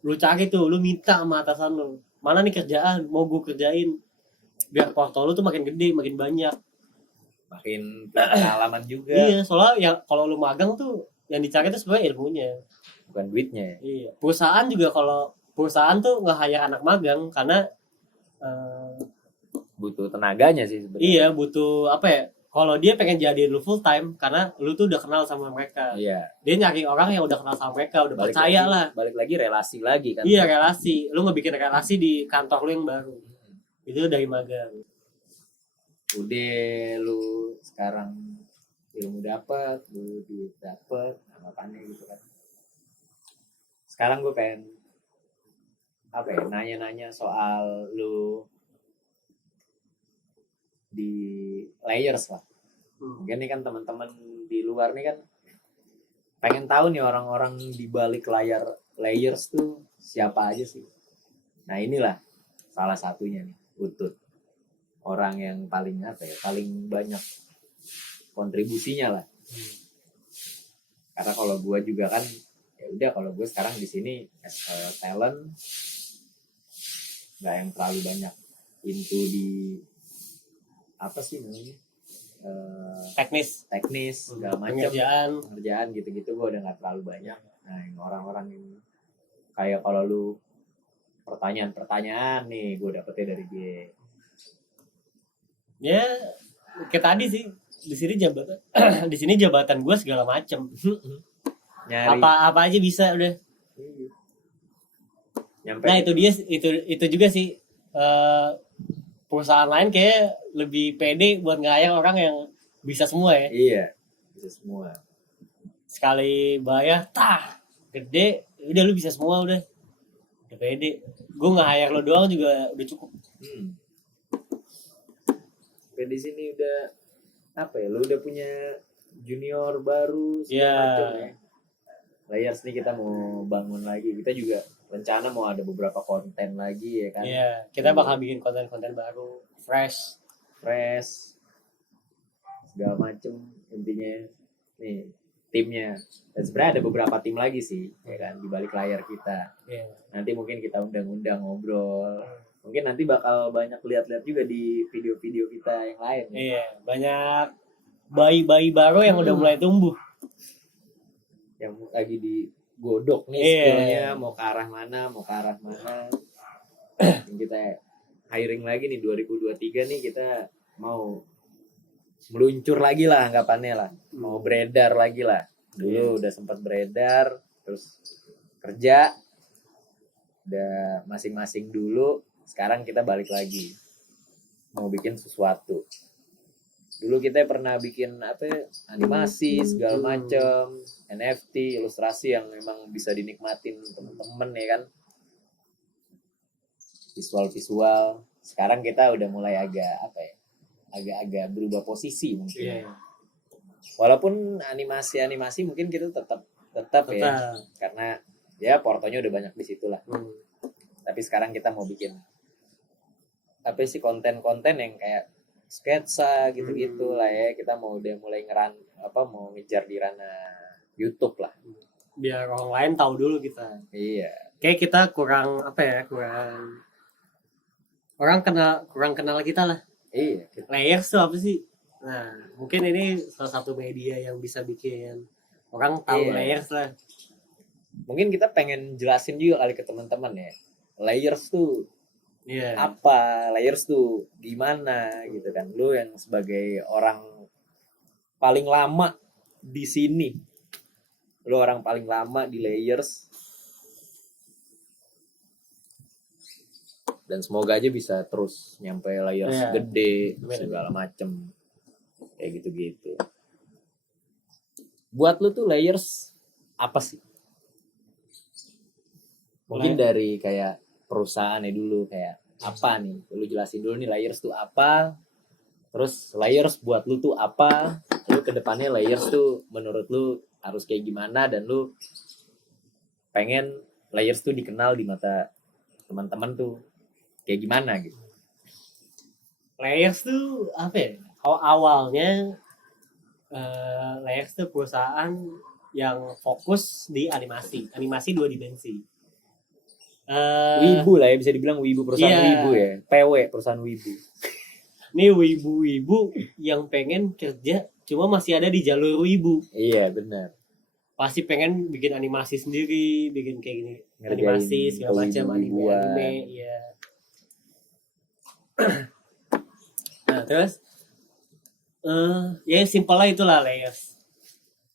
lu cari tuh, lu minta sama atasan lu. Mana nih kerjaan mau gue kerjain? Biar foto lu tuh makin gede, makin banyak. Makin pengalaman juga. Iya, soalnya ya kalau lu magang tuh yang dicari tuh sebenarnya ilmunya, bukan duitnya. Iya. Perusahaan juga kalau perusahaan tuh nge-hire anak magang karena butuh tenaganya sih sebenarnya. Iya, butuh apa ya? Kalau dia pengen jadiin lu full time karena lu tuh udah kenal sama mereka. Iya. Dia nyari orang yang udah kenal sama mereka, udah percaya lah. Balik lagi relasi lagi kan. Iya, relasi. Lu ngebikin relasi di kantor lu yang baru. Itu dari magang. Udah lu sekarang ilmu dapat, lu duit dapat, apa-apanya gitu kan. Sekarang gue pengen nanya-nanya soal lu di layers lah. Mungkin nih kan teman-teman di luar nih kan pengen tahu nih orang-orang di balik layar layers tuh siapa aja sih. Nah inilah salah satunya nih, Utut. Orang yang paling paling banyak kontribusinya lah. Karena kalau gue juga kan ya udah, kalau gue sekarang di sini as a talent nggak yang terlalu banyak into di apa sih namanya teknis segala macam pengerjaan gitu-gitu gue udah nggak terlalu banyak. Nah yang orang-orang yang kayak kalau lu pertanyaan nih gue dapetnya dari dia ya kayak tadi sih, di sini jabatan gue segala macam. nyari apa aja bisa udah. Nyampe Nah itu juga sih, perusahaan lain kayak lebih pede buat nge-hire orang yang bisa semua ya. Iya, bisa semua. Sekali bayar gede, udah lu bisa semua udah pede. Gue nge-hire lo doang juga udah cukup. Di sini udah lu udah punya junior baru macam ya. Layers nih kita mau bangun lagi, kita juga rencana mau ada beberapa konten lagi ya kan. Iya, kita bakal bikin konten-konten baru, fresh segala macem. Intinya nih timnya. Dan sebenarnya ada beberapa tim lagi sih, ya kan, di balik layar kita. Iya. Nanti mungkin kita undang-undang ngobrol. Mungkin nanti bakal banyak lihat-lihat juga di video-video kita yang lain. Ya. Iya, banyak bayi-bayi baru yang udah mulai tumbuh. Yang lagi digodok nih Iya. skillnya, mau ke arah mana. Yang kita hiring lagi nih 2023 nih, kita mau meluncur lagi lah anggapannya lah. Mau beredar lagi lah. Dulu udah sempat beredar, terus kerja, udah masing-masing dulu. Sekarang kita balik lagi, mau bikin sesuatu. Dulu kita pernah bikin animasi segala macam, NFT, ilustrasi yang memang bisa dinikmatin temen-temen ya kan, visual. Sekarang kita udah mulai agak berubah posisi mungkin. Iya. Walaupun animasi mungkin kita tetap ya, karena ya portonya udah banyak di situ lah. Tapi sekarang kita mau bikin konten-konten yang kayak sketsa gitu-gitu lah ya. Kita mau udah mulai mau ngejar di ranah YouTube lah. Biar orang lain tahu dulu kita. Iya. Kayak kita kurang orang kurang kenal kita lah. Iya. Layers tuh apa sih? Nah, mungkin ini salah satu media yang bisa bikin orang tahu layers lah. Mungkin kita pengen jelasin juga kali ke teman-teman ya. Layers tuh apa? Layers tuh gimana gitu kan. Lu yang sebagai orang paling lama di sini. Lu orang paling lama di Layers. Dan semoga aja bisa terus nyampe Layers gede segala macem. Kayak gitu-gitu. Buat lu tuh Layers apa sih? Mungkin dari kayak perusahaannya dulu, kayak apa nih? Lu jelasin dulu nih Layers tuh apa. Terus Layers buat lu tuh apa? Lu kedepannya Layers tuh menurut lu harus kayak gimana, dan lu pengen Layers tuh dikenal di mata teman-teman tuh kayak gimana gitu. Layers tuh apa ya? Awalnya Layers tuh perusahaan yang fokus di animasi 2 dimensi. Wibu lah ya, bisa dibilang wibu, perusahaan wibu ya. PW, perusahaan wibu. Ini wibu-wibu yang pengen kerja cuma masih ada di jalur wibu. Iya, benar. Pasti pengen bikin animasi sendiri, bikin kayak gini. Animasi segala macam, anime, ya. Nah, terus ya simpel lah itulah Layers.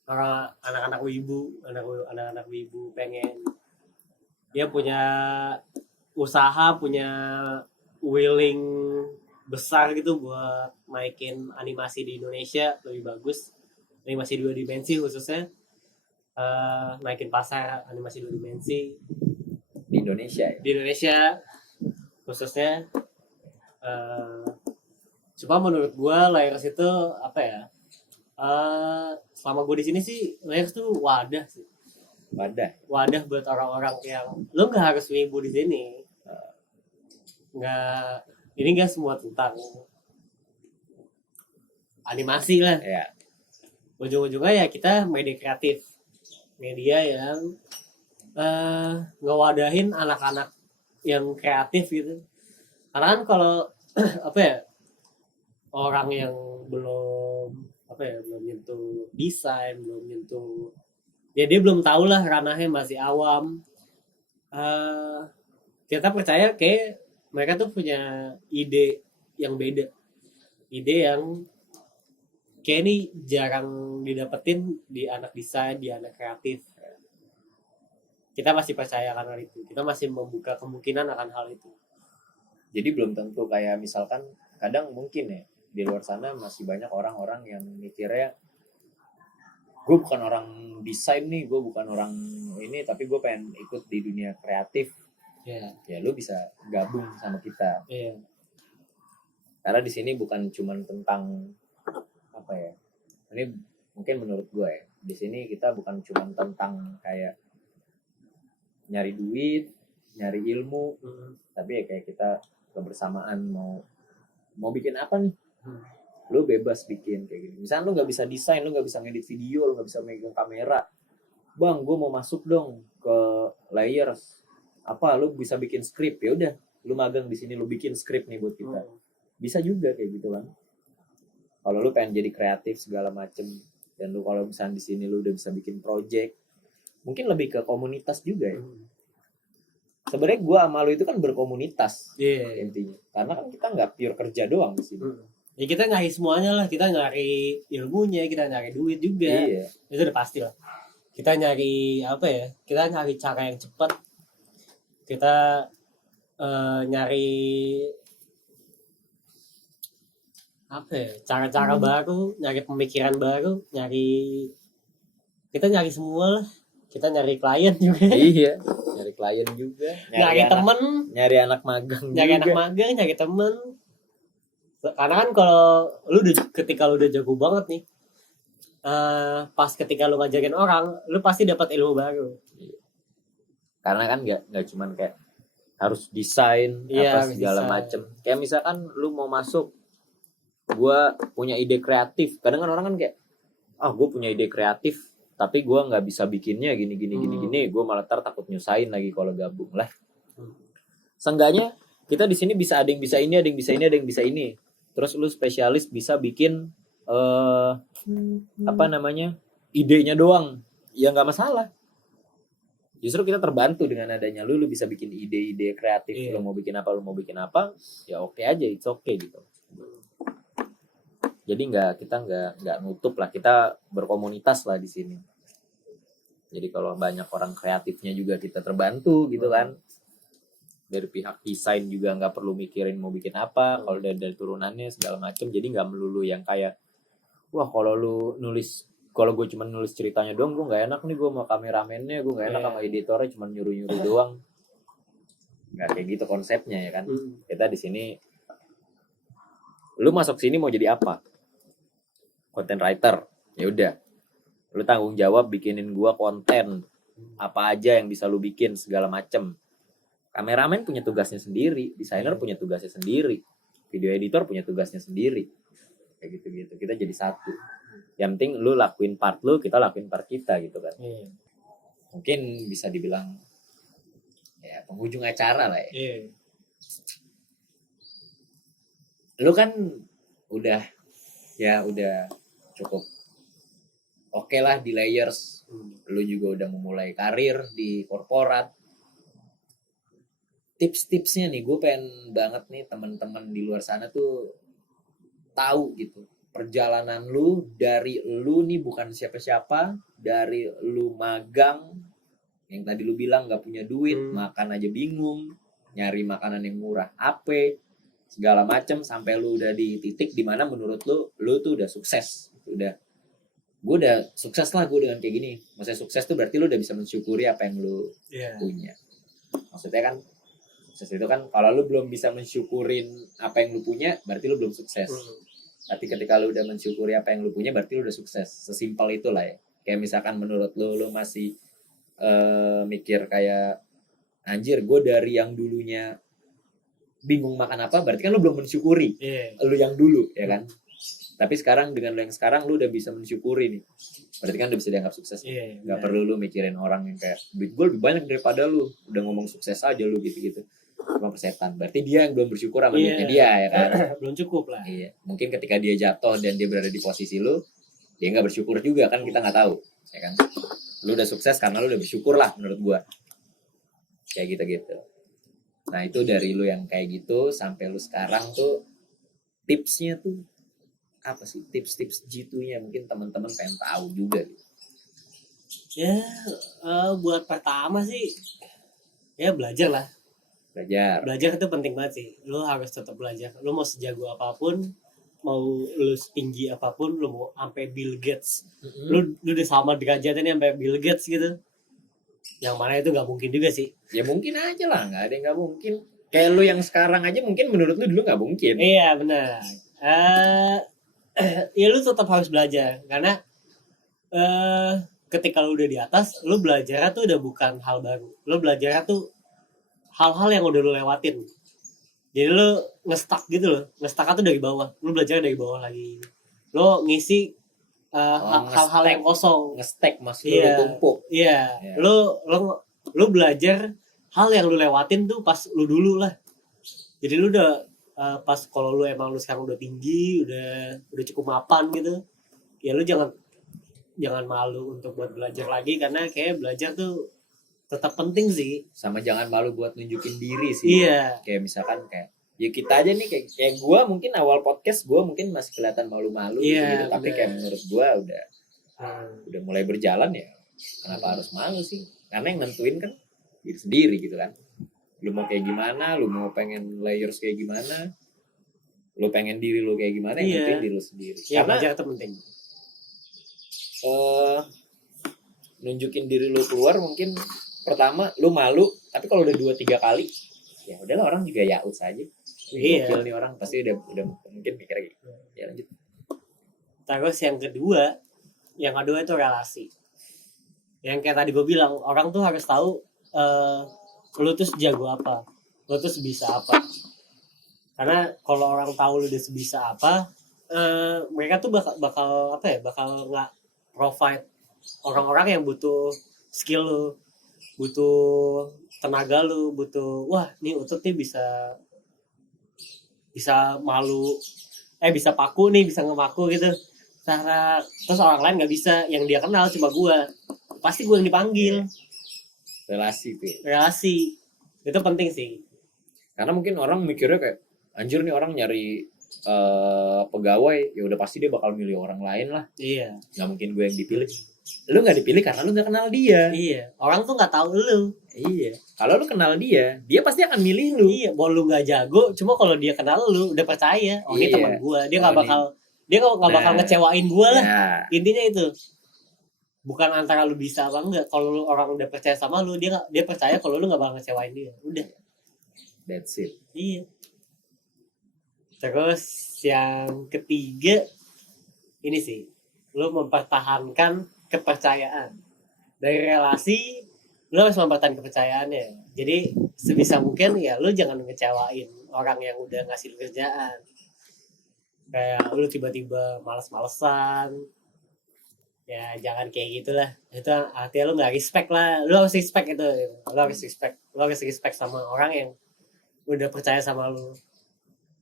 Orang anak-anak wibu pengen dia punya usaha, punya willing besar gitu buat naikin animasi di Indonesia lebih bagus, animasi 2 dimensi khususnya, naikin pasar animasi 2 dimensi di Indonesia khususnya. Cuma menurut gue Layers itu apa ya, selama gue di sini sih Layers tuh wadah buat orang-orang yang lo nggak harus wibu di sini, ini nggak semua tentang animasi lah ya. Ujung-ujungnya ya kita media yang ngewadahin anak-anak yang kreatif gitu. Karena kan kalau orang yang belum nyentuh desain, belum nyentuh, ya dia belum tahu lah, ranahnya masih awam. Kita percaya kayak mereka tuh punya ide yang beda, ide yang kayak ini jarang didapetin di anak desain, di anak kreatif. Kita masih percaya akan hal itu, kita masih membuka kemungkinan akan hal itu. Jadi belum tentu kayak misalkan kadang mungkin ya di luar sana masih banyak orang-orang yang mikirnya gue bukan orang desain nih, gue bukan orang ini, tapi gue pengen ikut di dunia kreatif. Ya lu bisa gabung sama kita. Karena di sini bukan cuma tentang ini mungkin menurut gue ya, di sini kita bukan cuma tentang kayak nyari duit, nyari ilmu, tapi ya kayak kita kebersamaan mau bikin apa nih. lu bebas bikin kayak gitu. Misalnya lu nggak bisa desain, lu nggak bisa ngedit video, lu nggak bisa megang kamera, bang gue mau masuk dong ke layers, apa lu bisa bikin skrip, ya udah lu magang di sini, lu bikin skrip nih buat kita, bisa juga kayak gitu kan. Kalau lu pengen jadi kreatif segala macem, dan lu kalau misalnya di sini lu udah bisa bikin project, mungkin lebih ke komunitas juga ya. Sebenarnya gue sama lu itu kan berkomunitas intinya, karena kan kita nggak pure kerja doang di sini. Ya kita nyari semuanya lah, kita nyari ilmunya, kita nyari duit juga. Iya. Itu udah pasti lah. Kita nyari apa ya? Kita nyari cara yang cepat. Kita nyari apa ya? Cara-cara baru, nyari pemikiran baru, kita nyari semua lah. Kita nyari klien juga. Iya, nyari klien juga, Nyari temen, nyari anak magang nyari juga. anak magang, nyari temen. Karena kan ketika lu udah jago banget nih, pas ketika lu ngajarin orang, lu pasti dapat ilmu baru. Karena kan nggak cuman kayak harus desain apa segala macem. Kayak misalkan lu mau masuk, gua punya ide kreatif. Kadang kan orang kan kayak, gue punya ide kreatif, tapi gua nggak bisa bikinnya gini. Gua malah takut nyusahin lagi kalau gabung lah. Seenggaknya kita di sini bisa, ada yang bisa ini, ada yang bisa ini, ada yang bisa ini. Terus lu spesialis bisa bikin idenya doang, ya nggak masalah. Justru kita terbantu dengan adanya lu bisa bikin ide-ide kreatif. Lu mau bikin apa, ya oke aja, it's okay gitu. Jadi kita nggak nutup lah, kita berkomunitas lah di sini. Jadi kalau banyak orang kreatifnya juga kita terbantu gitu kan. Dari pihak desain juga nggak perlu mikirin mau bikin apa, kalau dari turunannya segala macam. Jadi nggak melulu yang kayak, wah kalau gue cuma nulis ceritanya doang, gue nggak enak nih, gue mau kameramennya, gue nggak enak sama editornya cuma nyuruh doang. Nggak kayak gitu konsepnya ya kan. Kita di sini, lu masuk sini mau jadi apa? Content writer, ya udah, lu tanggung jawab bikinin gue konten apa aja yang bisa lu bikin segala macem. Kameramen punya tugasnya sendiri, desainer punya tugasnya sendiri, video editor punya tugasnya sendiri, kayak gitu. Kita jadi satu. Yang penting lu lakuin part lu, kita lakuin part kita gitu kan. Mungkin bisa dibilang ya penghujung acara lah ya. Lu kan udah cukup oke lah di layers. Lu juga udah memulai karir di korporat. Tips-tipsnya nih, gue pengen banget nih teman-teman di luar sana tuh tahu gitu perjalanan lu, dari lu nih bukan siapa-siapa, dari lu magang yang tadi lu bilang nggak punya duit, makan aja bingung, nyari makanan yang murah segala macem, sampai lu udah di titik dimana menurut lu tuh udah sukses, gue udah sukses lah gue dengan kayak gini. Maksudnya sukses tuh berarti lu udah bisa mensyukuri apa yang lu punya. Maksudnya kan sukses itu kan kalau lu belum bisa mensyukurin apa yang lu punya, berarti lu belum sukses. Tapi ketika lu udah mensyukuri apa yang lu punya, berarti lu udah sukses. Sesimpel itulah ya. Kayak misalkan menurut lu masih mikir kayak, anjir gue dari yang dulunya bingung makan apa, berarti kan lu belum mensyukuri lu yang dulu ya kan. Tapi sekarang dengan lu yang sekarang, lu udah bisa mensyukuri nih, berarti kan udah bisa dianggap sukses. Gak perlu lu mikirin orang yang kayak, duit gue lebih banyak daripada lu, udah ngomong sukses aja lu gitu-gitu, cuma persetan. Berarti dia yang belum bersyukur sama duitnya dia ya kan. Belum cukup lah. Mungkin ketika dia jatuh dan dia berada di posisi lu, dia gak bersyukur juga kan, kita gak tahu ya kan. Lu udah sukses karena lu udah bersyukur lah menurut gue, kayak gitu. Nah itu dari lu yang kayak gitu sampai lu sekarang tuh, tipsnya tuh apa sih, tips-tips G2-nya mungkin teman-teman pengen tahu juga gitu. Buat pertama sih ya belajar lah. Belajar itu penting banget sih. Lu harus tetap belajar. Lu mau sejago apapun, mau lu setinggi apapun, lu mau sampai Bill Gates, lu udah sama derajatnya sampai Bill Gates gitu, yang mana itu nggak mungkin juga sih. Ya mungkin aja lah, nggak ada yang nggak mungkin. Kayak lu yang sekarang aja mungkin menurut lu dulu nggak mungkin. Iya benar. Ya lu tetap harus belajar, karena ketika lu udah di atas, lu belajar tuh udah bukan hal baru. Lu belajar tuh hal-hal yang udah lu lewatin. Jadi lu nge-stuck gitu loh. Nge-stuck tuh dari bawah. Lu belajar dari bawah lagi. Lu ngisi hal-hal yang kosong. Nge-stack maksudnya lu tumpuk. Iya. Ya. Lu belajar hal yang lu lewatin tuh pas lu dulu lah. Jadi lu udah pas kalau lu emang lu sekarang udah tinggi, udah cukup mapan gitu. Ya lu jangan malu untuk buat belajar lagi, karena kayak belajar tuh tetap penting sih. Sama jangan malu buat nunjukin diri sih. Iya. Kayak misalkan kayak ya kita aja nih kayak gue mungkin awal podcast gue mungkin masih kelihatan malu-malu gitu, tapi kayak menurut gue udah mulai berjalan ya, kenapa harus malu sih? Karena yang nentuin kan diri sendiri gitu kan. Lu mau kayak gimana, lu mau pengen layers kayak gimana, lu pengen diri lu kayak gimana, yang nentuin diri lu sendiri. Iya, Karena belajar itu penting. Nunjukin diri lu keluar mungkin pertama lu malu, tapi kalau udah 2-3 kali ya udahlah, orang juga yaud saja. Iya. Gokil nih orang, pasti udah mungkin mikirnya gitu. Ya lanjut. Terus yang kedua itu relasi. Yang kayak tadi gue bilang, orang tuh harus tahu lu tuh jago apa, lu tuh sebisa apa. Karena kalau orang tahu lu udah sebisa apa, mereka tuh bakal nggak provide orang-orang yang butuh skill lu, butuh tenaga lu, butuh wah nih Utut nih bisa malu, bisa paku nih, bisa ngemaku gitu. Terus orang lain nggak bisa, yang dia kenal cuma gue, pasti gue yang dipanggil. Relasi itu penting sih. Karena mungkin orang mikirnya kayak anjir nih orang nyari pegawai, ya udah pasti dia bakal milih orang lain lah. Iya. Nggak mungkin gue yang dipilih. Lu nggak dipilih karena lu nggak kenal dia. Iya. Orang tuh nggak tahu lu. Iya. Kalau lu kenal dia pasti akan milih lu. Iya. Mau lu nggak jago, cuma kalau dia kenal lu udah percaya. Oh ini teman gue. Dia nggak bakal ngecewain gue lah. Intinya itu. Bukan antara lu bisa apa enggak. Kalau orang udah percaya sama lu, dia percaya kalau lu nggak bakal ngecewain dia. Udah. That's it. Iya. Terus yang ketiga ini sih, lu mempertahankan kepercayaan. Dari relasi lu harus mempertahankan kepercayaannya. Jadi sebisa mungkin ya lu jangan ngecewain orang yang udah ngasih lu kerjaan. Kayak lu tiba-tiba malas-malesan, ya jangan kayak gitulah. Itu artinya lu nggak respect lah. Lu harus respect itu. Lu harus respect sama orang yang udah percaya sama lu.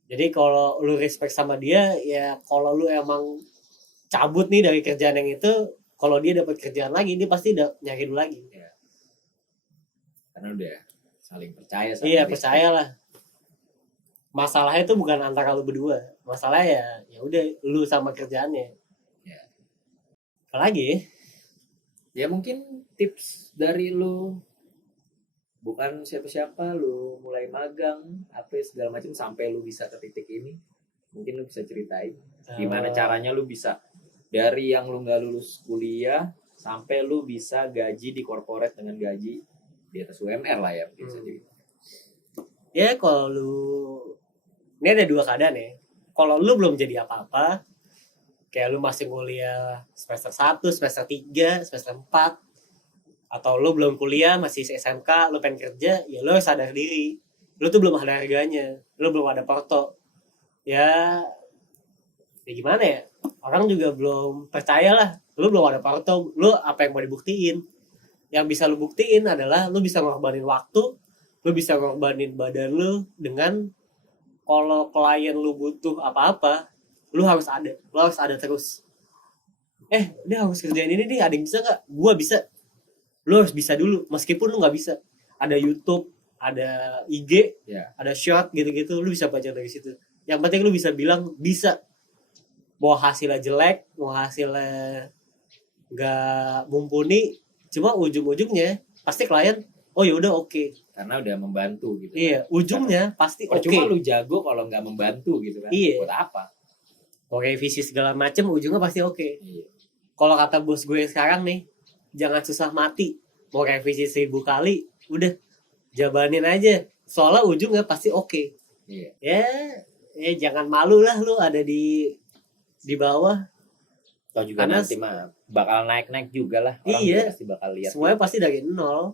Jadi kalau lu respect sama dia, ya kalau lu emang cabut nih dari kerjaan yang itu, kalau dia dapat kerjaan lagi, dia pasti nyari lu lagi. Ya. Karena udah saling percaya sama dia. Iya, percayalah. Masalahnya itu bukan antara lu berdua. Masalahnya ya udah lu sama kerjaannya. Ya. Apalagi? Ya mungkin tips dari lu, bukan siapa-siapa, lu mulai magang apa segala macam sampai lu bisa ke titik ini, mungkin lu bisa ceritain gimana caranya lu bisa dari yang lu nggak lulus kuliah sampai lu bisa gaji di corporate dengan gaji di atas UMR lah ya mungkin saja. Ya kalau lu, ini ada dua keadaan ya. Kalau lu belum jadi apa-apa, kayak lu masih kuliah semester 1, semester 3, semester 4, atau lu belum kuliah masih SMK, lu pengen kerja, ya lu harus sadar diri, lu tuh belum ada harganya, lu belum ada porto. Ya gimana ya, orang juga belum percaya lah, lu belum ada porto, lu apa yang mau dibuktiin? Yang bisa lu buktiin adalah lu bisa ngorbanin waktu, lu bisa ngorbanin badan lu, dengan kalau klien lu butuh apa-apa, lu harus ada terus. Dia harus kerjain ini nih, ada yang bisa nggak? Gua bisa. Lu harus bisa dulu, meskipun lu nggak bisa. Ada YouTube, ada IG, ada short gitu-gitu, lu bisa belajar dari situ. Yang penting lu bisa bilang bisa. Mau hasilnya jelek, mau hasilnya nggak mumpuni, cuma ujung-ujungnya pasti klien, oh yaudah oke. Karena udah membantu gitu. Iya, ujungnya pasti oke. Cuma lu jago kalau nggak membantu gitu kan. Iya. Buat apa? Mau revisi segala macam, ujungnya pasti oke. Iya. Kalau kata bos gue sekarang nih, jangan susah mati. Mau revisi 1000 kali, udah jabanin aja. Soalnya ujungnya pasti oke. Iya. Ya jangan malu lah lu ada di bawah. Atau juga karena nanti mah bakal naik-naik juga lah. Orang iya. Pasti bakal lihat. Semuanya pasti dari nol.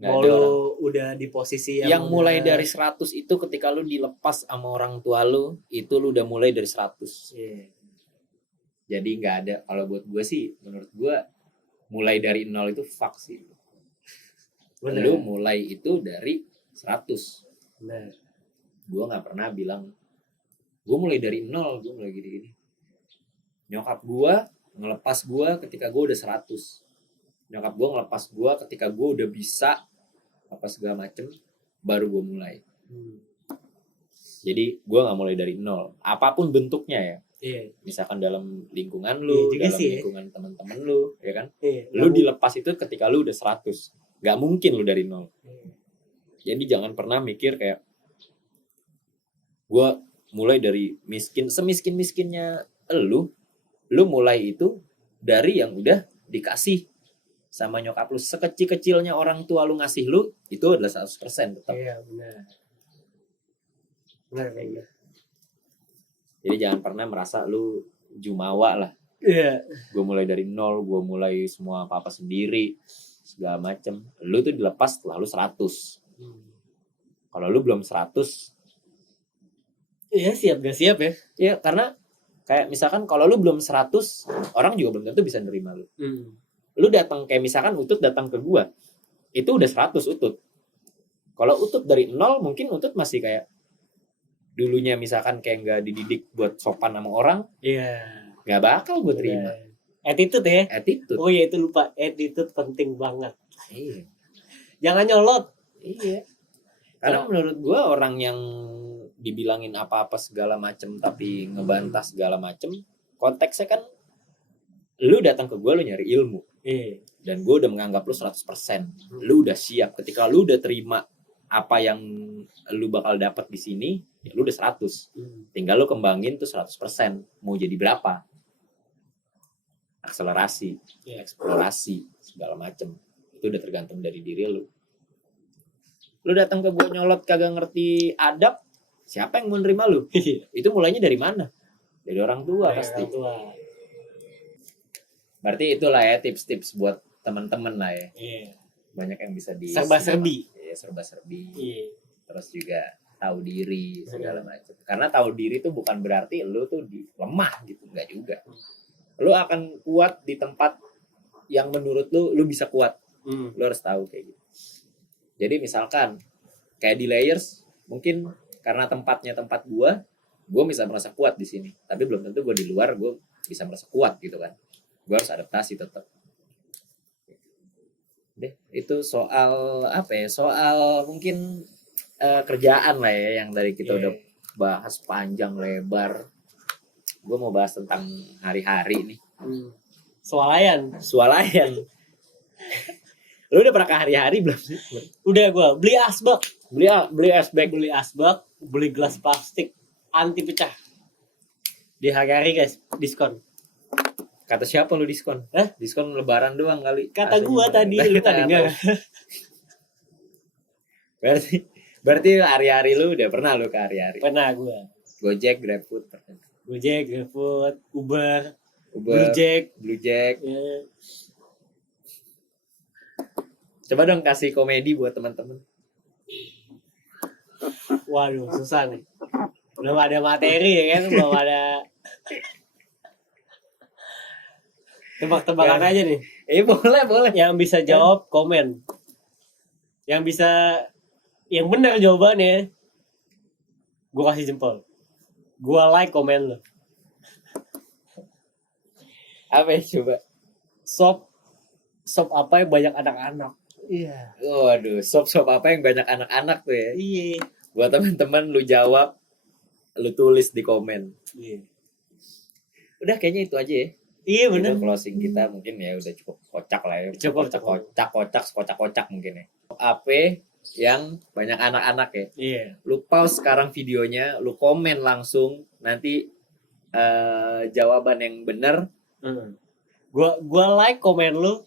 Nggak mau ada lu orang. udah di posisi Yang udah- mulai dari 100 itu ketika lu dilepas sama orang tua lu, itu lu udah mulai dari 100. Iya. Jadi nggak ada, kalau buat gue sih, menurut gue mulai dari 0 itu fuck sih. Bener. Lu mulai itu dari 100. Bener. Gue nggak pernah bilang gue mulai dari 0, gue mulai gini-gini. Nyokap gue ngelepas gue ketika gue udah 100. Nyokap gue ngelepas gue ketika gue udah bisa apa segala macem, baru gue mulai. Jadi gue nggak mulai dari 0, apapun bentuknya ya. Iya. Misalkan dalam lingkungan Iya lu, juga dalam sih, ya. lingkungan teman-teman lu, ya kan? Iya. Lu dilepas itu ketika lu udah 100. Gak mungkin lu dari 0. Iya. Jadi jangan pernah mikir kayak gue mulai dari miskin, semiskin-miskinnya lu mulai itu dari yang udah dikasih sama nyokap lu. Sekecil-kecilnya orang tua lu ngasih lu, itu adalah 100% tetap. Iya, benar. Benar kayak gitu. Jadi jangan pernah merasa lu jumawa lah. Iya. Gue mulai dari 0, gue mulai semua apa-apa sendiri, segala macem. Lu tuh dilepas setelah lu 100. Kalau lu belum 100, Iya, siap gak siap ya? ya karena kayak misalkan kalau lu belum 100, orang juga belum tentu bisa nerima lu. Lu datang kayak misalkan Utut datang ke gua, itu udah 100 Utut. Kalau Utut dari 0, mungkin Utut masih kayak dulunya misalkan kayak nggak dididik buat sopan sama orang, Iya. nggak bakal gue terima. Attitude ya? Attitude. Oh iya, itu lupa. Attitude penting banget. Iya. Jangan nyolot. Iya. Karena menurut gua orang yang dibilangin apa-apa segala macem tapi ngebantah segala macem, konteksnya kan lu datang ke gua lu nyari ilmu. Iya. Dan gue udah menganggap lu 100%. Lu udah siap. Ketika lu udah terima apa yang lu bakal dapat di sini, ya lu udah 100. Tinggal lu kembangin tuh 100%. Mau jadi berapa? Akselerasi, eksplorasi, segala macem. Itu udah tergantung dari diri lu. Lu datang ke gue nyolot kagak ngerti adab, siapa yang mau nerima lu? Itu mulainya dari mana? Dari orang tua pasti. Orang tua. Berarti itulah ya tips-tips buat teman-teman lah ya. Iya. Banyak yang bisa di Serba-serbi. ya, serba-serbi. Iya. Terus juga tahu diri segala macam. Karena tahu diri itu bukan berarti lu tuh lemah gitu, enggak juga. Lu akan kuat di tempat yang menurut lu bisa kuat. Lu harus tahu kayak gitu. Jadi misalkan kayak di Layers, mungkin karena tempatnya tempat gua bisa merasa kuat di sini. Tapi belum tentu gua di luar gua bisa merasa kuat gitu kan. Gua harus adaptasi tetap. Deh, itu soal apa ya? Soal mungkin kerjaan lah ya yang dari kita udah bahas panjang lebar. Gue mau bahas tentang hari-hari nih. Swalayan. Lu udah pernah ke hari-hari belum sih? Udah gue beli asbak, Beli asbak, beli gelas plastik anti pecah. Di hari-hari guys, diskon. Kata siapa lu diskon? Diskon lebaran doang kali. Kata gue tadi, lu tadi enggak. Berarti hari-hari lu udah pernah lu ke hari-hari? Pernah gue. Gojek, GrabFood pernah. Gojek, GrabFood, Uber, Blue Jack. Ya. Coba dong kasih komedi buat teman-teman. Waduh, susah nih. Belum ada materi ya kan, belum ada. Tebak-tebakan aja nih. Boleh. Yang bisa jawab komen. Yang benar jawabannya, gue kasih jempol. Gue like komen lo. Apa ya coba? Sop apa yang banyak anak-anak? Iya. Waduh, sop apa yang banyak anak-anak tuh ya? Iya. Buat teman-teman lu jawab, lu tulis di komen. Iya. Udah kayaknya itu aja ya. Iya benar. Itu closing kita mungkin ya udah cukup kocak lah ya. Cukup Kocak mungkin ya. Apa yang banyak anak-anak ya? Iya. Lu pause sekarang videonya, lu komen langsung nanti jawaban yang benar. Gua like komen lu.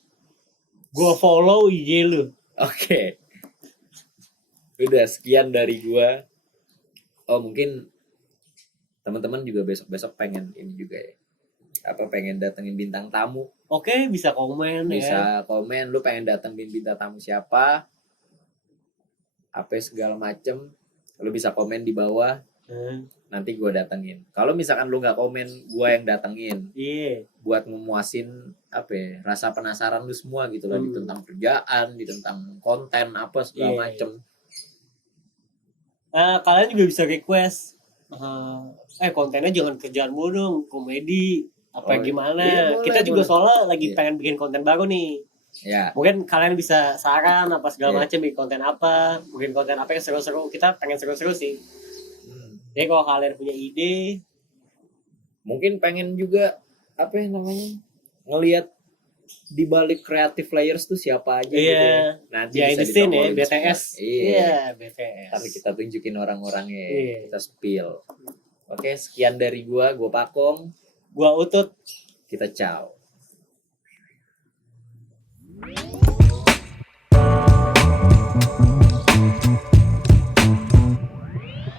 Gua follow IG lu. Oke. Udah sekian dari gua. Oh, mungkin teman-teman juga besok-besok pengen ini juga ya. Pengen datengin bintang tamu. Oke, bisa komen Bisa ya. komen lu pengen datengin bintang tamu siapa. apa segala macem, lu bisa komen di bawah, nanti gue datengin. Kalau misalkan lu nggak komen, gue yang datengin Iya. buat memuasin apa ya, rasa penasaran lu semua gitu loh, di tentang kerjaan, di tentang konten apa segala Iya. macem. Kalian juga bisa request kontennya jangan kerjaan mulu dong, komedi apa Oh, gimana. iya, boleh, Kita juga boleh. soalnya lagi Iya. pengen bikin konten baru nih. Ya, Mungkin kalian bisa saran apa segala Iya. macam, bikin konten apa, bikin konten apa yang seru-seru. Kita pengen seru-seru sih. hmm. Jadi kalau kalian punya ide, Mungkin pengen juga apa ya namanya, ngelihat di balik creative players tuh siapa aja gitu ya. Nanti ya bisa ini scene ya, ditongolin BTS. semua. Iya. BTS. Tapi kita tunjukin orang-orangnya, Iya. kita spill. Oke, sekian dari gua Pakong. Gua Utut. Kita ciao.